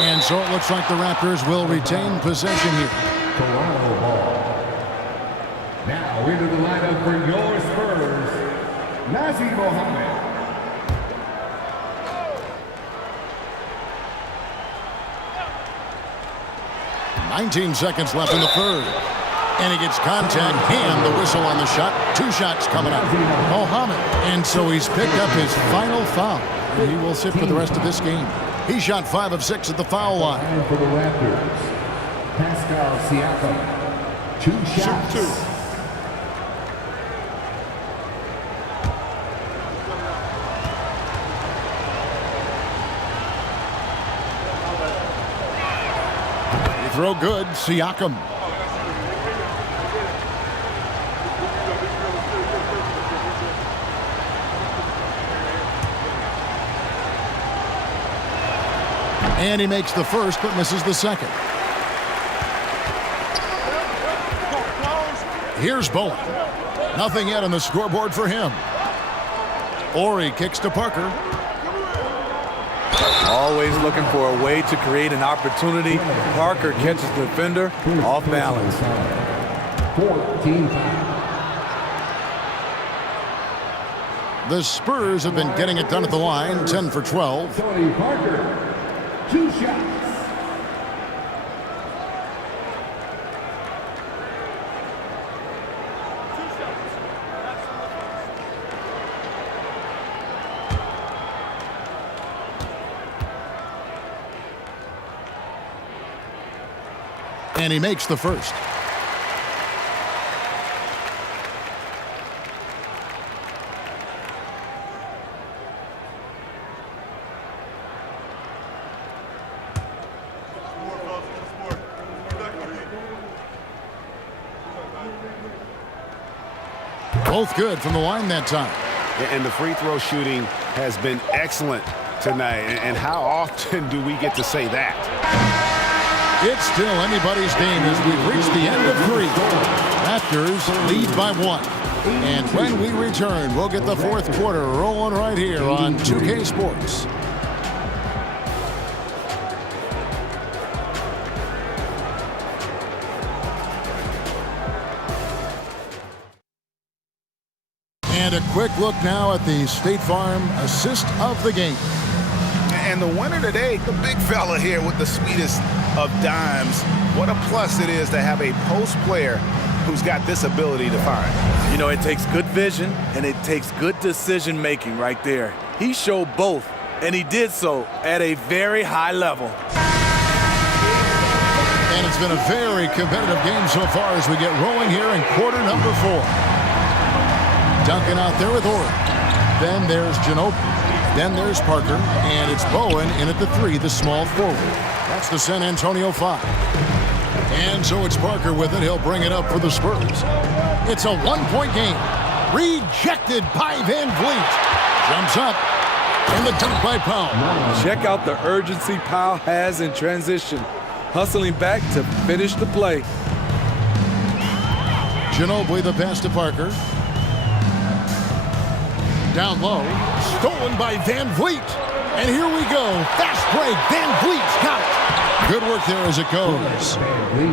And so it looks like the Raptors will retain possession here. Toronto ball. Now into the lineup for your Spurs, Nazir Mohammed. 19 seconds left in the third. And he gets contact and the whistle on the shot. 2 shots coming up. Mohammed. And so he's picked up his final foul. He will sit for the rest of this game. He shot 5 of 6 at the foul line. And for the Raptors, Pascal Siakam. 2 shots. Shoot 2. throw good. Siakam. And he makes the first but misses the second. Here's Bowen. Nothing yet on the scoreboard for him. Ori kicks to Parker. Always looking for a way to create an opportunity. Parker catches the defender off balance. 14 foul. The Spurs have been getting it done at the line, 10 for 12. Tony Parker, 2 shots. And he makes the first. Both good from the line that time. And the free throw shooting has been excellent tonight. And how often do we get to say that? It's still anybody's game as we've reached the end of 3. Raptors lead by 1. And when we return, we'll get the fourth quarter rolling right here on 2K Sports. And a quick look now at the State Farm assist of the game. And the winner today, the big fella here with the sweetest of dimes. What a plus it is to have a post player who's got this ability to find. You know, it takes good vision and it takes good decision making right there. He showed both, and he did so at a very high level. And it's been a very competitive game so far as we get rolling here in quarter number 4. Duncan out there with Ori. Then there's Ginobili. Then there's Parker. And it's Bowen in at the 3, the small forward. That's the San Antonio 5. And so it's Parker with it. He'll bring it up for the Spurs. It's a 1-point game. Rejected by Van Vliet. Jumps up. And the dunk by Powell. Check out the urgency Powell has in transition. Hustling back to finish the play. Ginobili the pass to Parker. Down low. Stolen by Van Vliet. And here we go. Fast break. Van Vliet's got it. Good work there as it goes.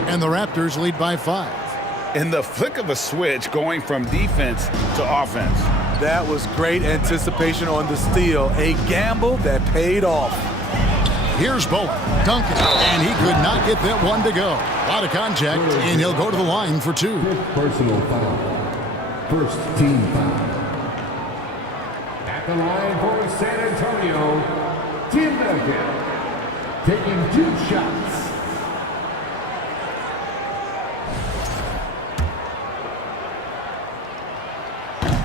And the Raptors lead by 5. In the flick of a switch, going from defense to offense. That was great anticipation on the steal. A gamble that paid off. Here's Bowen. Duncan. And he could not get that one to go. A lot of contact, and he'll go to the line for 2. Personal foul. First team foul. At the line for San Antonio, Tim Duncan, taking 2 shots.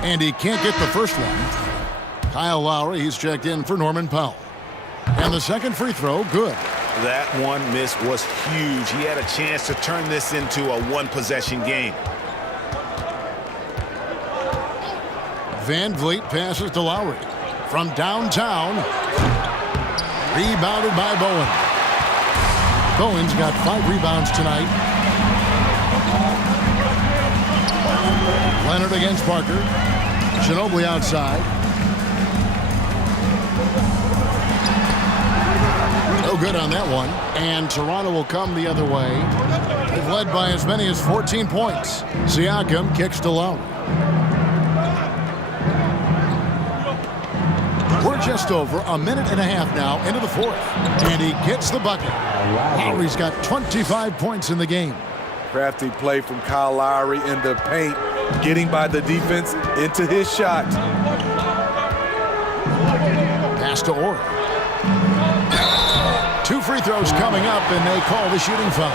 And he can't get the first one. Kyle Lowry, he's checked in for Norman Powell. And the second free throw, good. That one miss was huge. He had a chance to turn this into a one-possession game. Van Vliet passes to Lowry. From downtown. Rebounded by Bowen. Bowen's got 5 rebounds tonight. Leonard against Parker. Ginobili outside. No good on that one. And Toronto will come the other way. They've led by as many as 14 points. Siakam kicks to Lowry. We're just over a minute and a half now into the 4th. And he gets the bucket. Lowry's got 25 points in the game. Crafty play from Kyle Lowry in the paint, getting by the defense into his shot. Pass to Ori. 2 free throws coming up, and they call the shooting foul.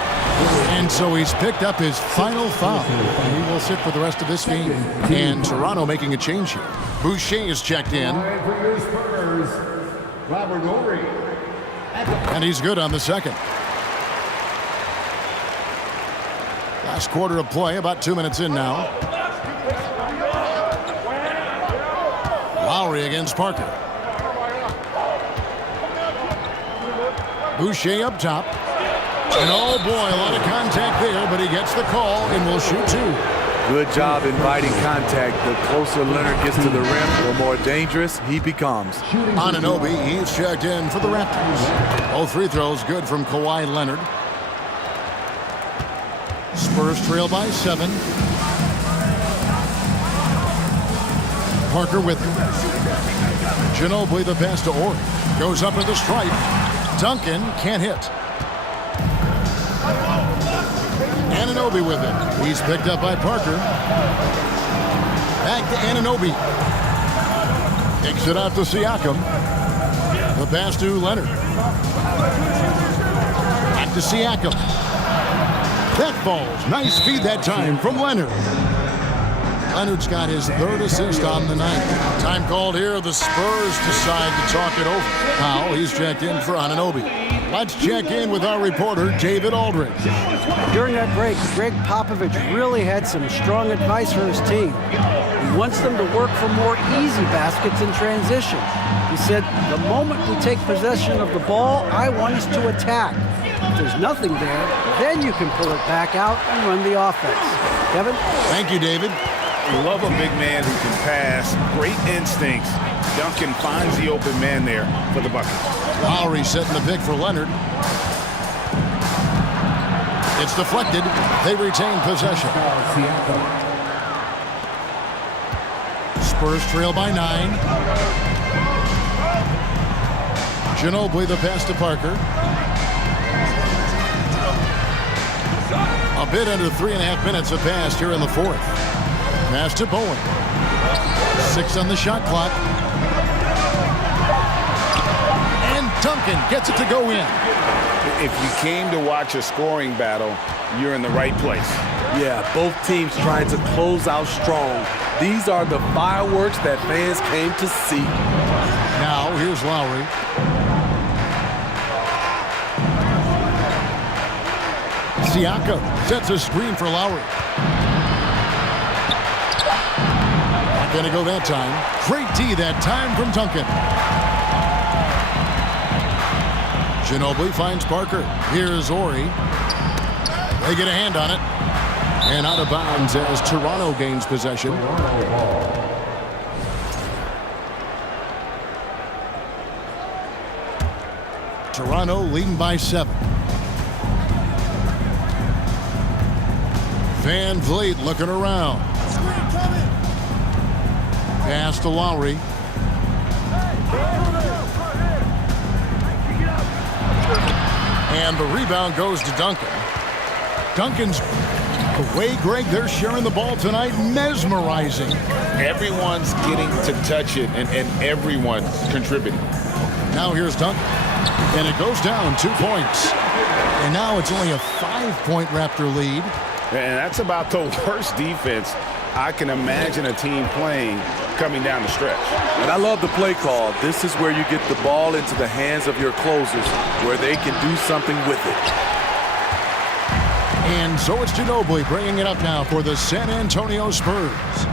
And so he's picked up his final foul. He will sit for the rest of this game. And Toronto making a change here. Boucher is checked in. For your Spurs, Robert Ori. And he's good on the second. Last quarter of play, about 2 minutes in now. Lowry against Parker. Boucher up top. And oh boy, a lot of contact there, but he gets the call and will shoot 2. Good job inviting contact. The closer Leonard gets to the rim, the more dangerous he becomes. Anunoby, he's checked in for the Raptors. All free throws good from Kawhi Leonard. Spurs trail by 7. Parker with it. Ginobili the pass to Ori. Goes up at the stripe. Duncan can't hit. Anunoby with it. He's picked up by Parker. Back to Anunoby. Takes it out to Siakam. The pass to Leonard. Back to Siakam. That falls. Nice feed that time from Leonard. Leonard's got his 3rd assist on the night. Time called here. The Spurs decide to talk it over. Now he's checked in for Anunoby. Let's check in with our reporter, David Aldridge. During that break, Greg Popovich really had some strong advice for his team. He wants them to work for more easy baskets in transition. He said, the moment we take possession of the ball, I want us to attack. If there's nothing there, then you can pull it back out and run the offense. Kevin? Thank you, David. Love a big man who can pass. Great instincts. Duncan finds the open man there for the bucket. Lowry setting the pick for Leonard. It's deflected. They retain possession. Spurs trail by 9. Ginobili the pass to Parker. A bit under 3.5 minutes have passed here in the 4th. Pass to Bowen. 6 on the shot clock. And Duncan gets it to go in. If you came to watch a scoring battle, you're in the right place. Yeah, both teams trying to close out strong. These are the fireworks that fans came to see. Now, here's Lowry. Siakam sets a screen for Lowry. Not going to go that time. Great D that time from Duncan. Ginobili finds Parker. Here's Ori. They get a hand on it. And out of bounds as Toronto gains possession. Toronto leading by 7. Van Vliet looking around. Pass to Lowry. And the rebound goes to Duncan. Duncan's the way, Greg, they're sharing the ball tonight, mesmerizing. Everyone's getting to touch it, and everyone's contributing. Now here's Duncan. And it goes down 2 points. And now it's only a 5-point Raptor lead. And that's about the worst defense I can imagine a team playing coming down the stretch. And I love the play call. This is where you get the ball into the hands of your closers, where they can do something with it. And so it's Ginobili bringing it up now for the San Antonio Spurs.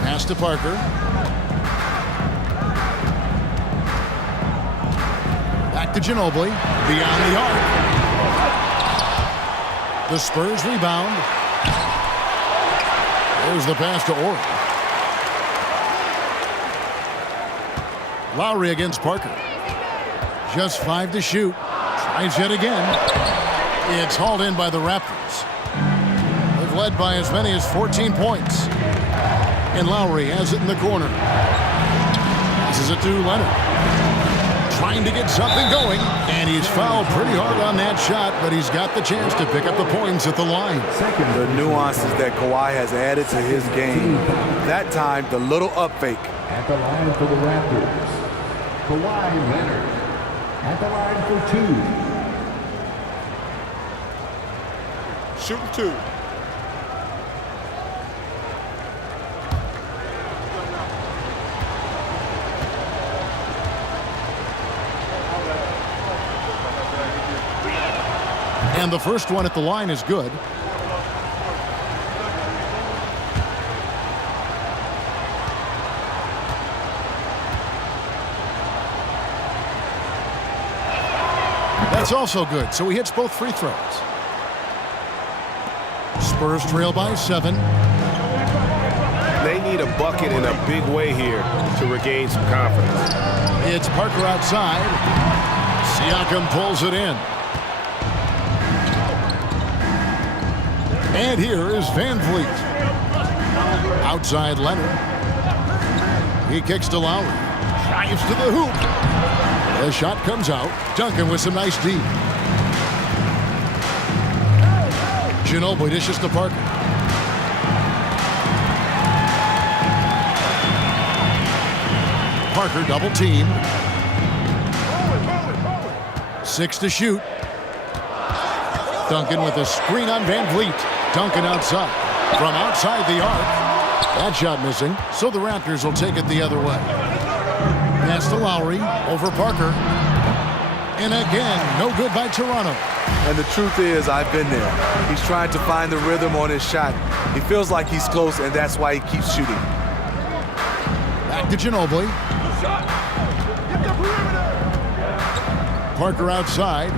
Pass to Parker. Back to Ginobili. Beyond the arc. The Spurs rebound. There's the pass to Ori. Lowry against Parker. Just 5 to shoot. Tries yet again. It's hauled in by the Raptors. They've led by as many as 14 points. And Lowry has it in the corner. Passes it to Leonard. Trying to get something going. And he's fouled pretty hard on that shot, but he's got the chance to pick up the points at the line. The nuances that Kawhi has added to his game. That time, the little up fake. At the line for the Raptors, Kawhi Leonard. At the line for 2. Shooting 2. And And the first one at the line is good. That's also good, so he hits both free throws. Spurs trail by 7. They need a bucket in a big way here to regain some confidence. It's Parker outside. Siakam pulls it in. And here is Van Vliet. Outside Leonard. He kicks to Lowry. Drives to the hoop. The shot comes out. Duncan with some nice D. Ginobili dishes to Parker. Parker double team. 6 to shoot. Duncan with a screen on Van Vliet. Duncan outside. From outside the arc. That shot missing, so the Raptors will take it the other way. Pass to Lowry, over Parker. And again, no good by Toronto. And the truth is, I've been there. He's trying to find the rhythm on his shot. He feels like he's close, and that's why he keeps shooting. Back to Ginobili. Parker outside.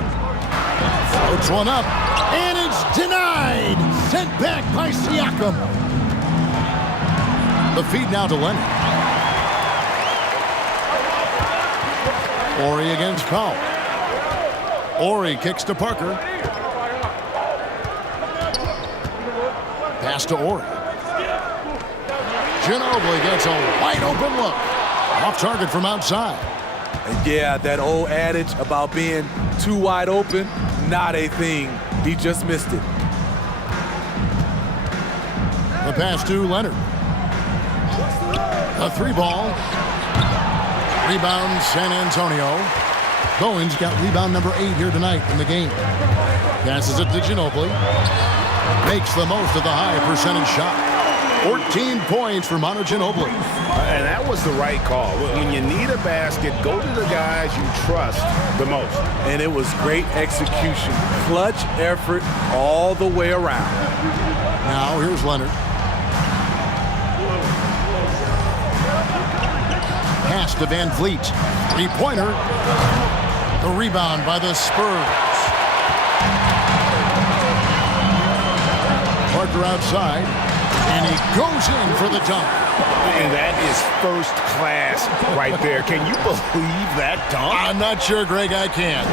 Floats one up. And it's denied. Sent back by Siakam. The feed now to Leonard. Ori against Powell. Ori kicks to Parker. Pass to Ori. Ginobili gets a wide open look. Off target from outside. And yeah, that old adage about being too wide open, not a thing. He just missed it. The pass to Leonard. A 3-ball. Rebound San Antonio. Bowen's got rebound number 8 here tonight in the game. Passes it to Ginobili. Makes the most of the high percentage shot. 14 points for Manu Ginobili. And that was the right call. When you need a basket, go to the guys you trust the most. And it was great execution. Clutch effort all the way around. Now here's Leonard. Pass to Van Vliet. 3-pointer. The rebound by the Spurs. Parker outside. And he goes in for the dunk. And that is first class right there. Can you believe that dunk? I'm not sure, Greg, I can.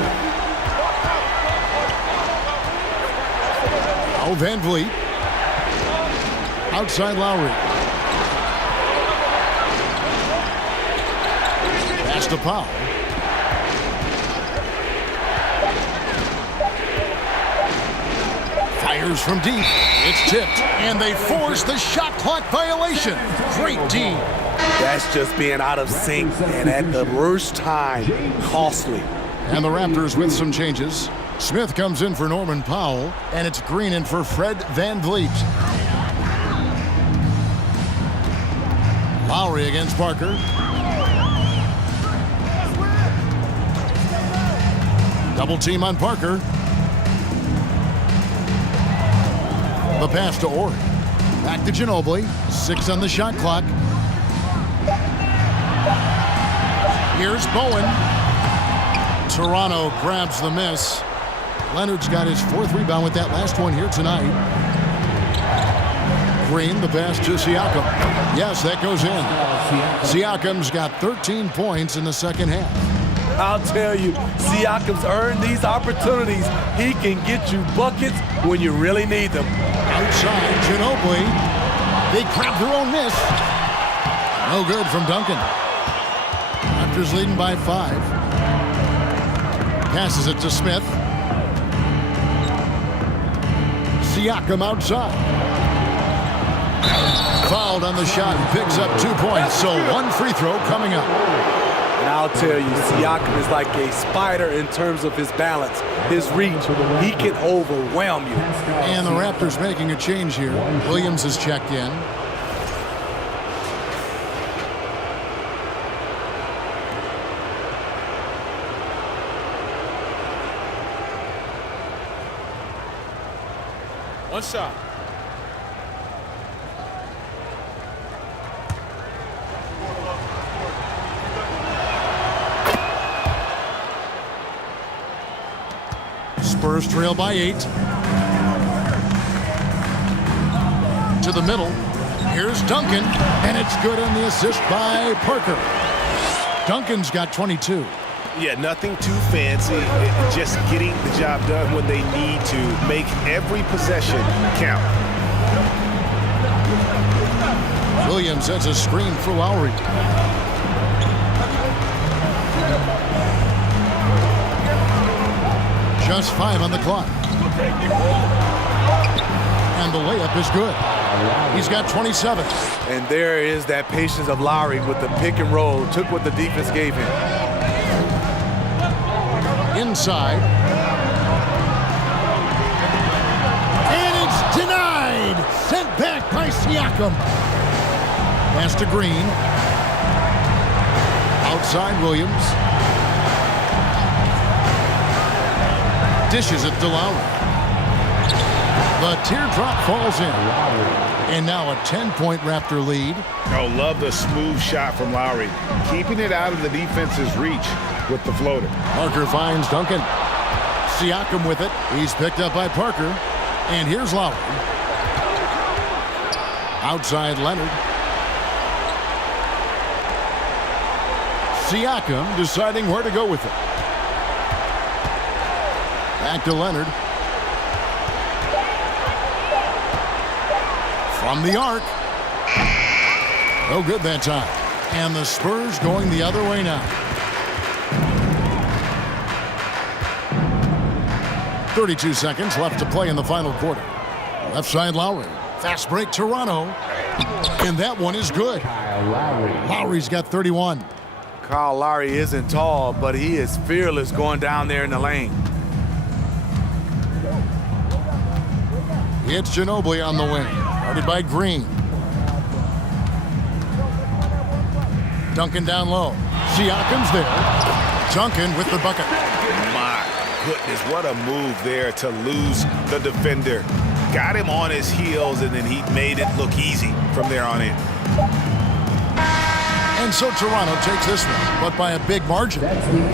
Oh, Van Vliet. Outside Lowry. Pass to Powell. Fires from deep. It's tipped, and they force the shot clock violation. Great team. That's just being out of sync, and at the worst time, costly. And the Raptors with some changes. Smith comes in for Norman Powell, and it's Green in for Fred Van Vliet. Lowry against Parker. Double team on Parker. The pass to Ori. Back to Ginobili. 6 on the shot clock. Here's Bowen. Toronto grabs the miss. Leonard's got his 4th rebound with that last one here tonight. Green, the pass to Siakam. Yes, that goes in. Siakam's got 13 points in the second half. I'll tell you, Siakam's earned these opportunities. He can get you buckets when you really need them. Outside, Ginobili. They grab their own miss. No good from Duncan. Raptors leading by 5. Passes it to Smith. Siakam outside. Fouled on the shot and picks up 2 points. So 1 free throw coming up. And I'll tell you, Siakam is like a spider in terms of his balance, his reach. He can overwhelm you. And the Raptors making a change here. Williams has checked in. One shot. Spurs trail by 8. To the middle. Here's Duncan, and it's good on the assist by Parker. Duncan's got 22. Yeah, nothing too fancy. Just getting the job done when they need to. Make every possession count. Williams has a screen for Lowry. Just 5 on the clock. And the layup is good. He's got 27. And there is that patience of Lowry with the pick and roll. Took what the defense gave him. Inside. And it's denied. Sent back by Siakam. Pass to Green. Outside Williams. Dishes it to Lowry. The teardrop falls in. And now a 10-point Raptor lead. Oh, love the smooth shot from Lowry. Keeping it out of the defense's reach with the floater. Parker finds Duncan. Siakam with it. He's picked up by Parker. And here's Lowry. Outside Leonard. Siakam deciding where to go with it. Back to Leonard. From the arc. No good that time. And the Spurs going the other way now. 32 seconds left to play in the final quarter. Left side Lowry. Fast break Toronto. And that one is good. Lowry's got 31. Kyle Lowry isn't tall, but he is fearless going down there in the lane. It's Ginobili on the wing. Guarded by Green. Duncan down low. Siakam's there. Duncan with the bucket. My goodness, what a move there to lose the defender. Got him on his heels, and then he made it look easy from there on in. And so Toronto takes this one, but by a big margin.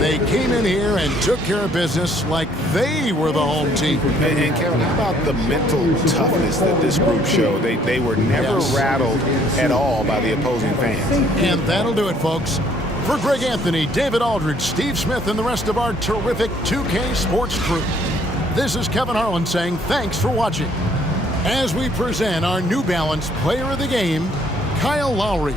They came in here and took care of business like they were the home team. And Kevin, how about the mental toughness that this group showed? They were never rattled at all by the opposing fans. And that'll do it, folks. For Greg Anthony, David Aldridge, Steve Smith, and the rest of our terrific 2K Sports crew, this is Kevin Harlan saying thanks for watching as we present our New Balance Player of the Game, Kyle Lowry.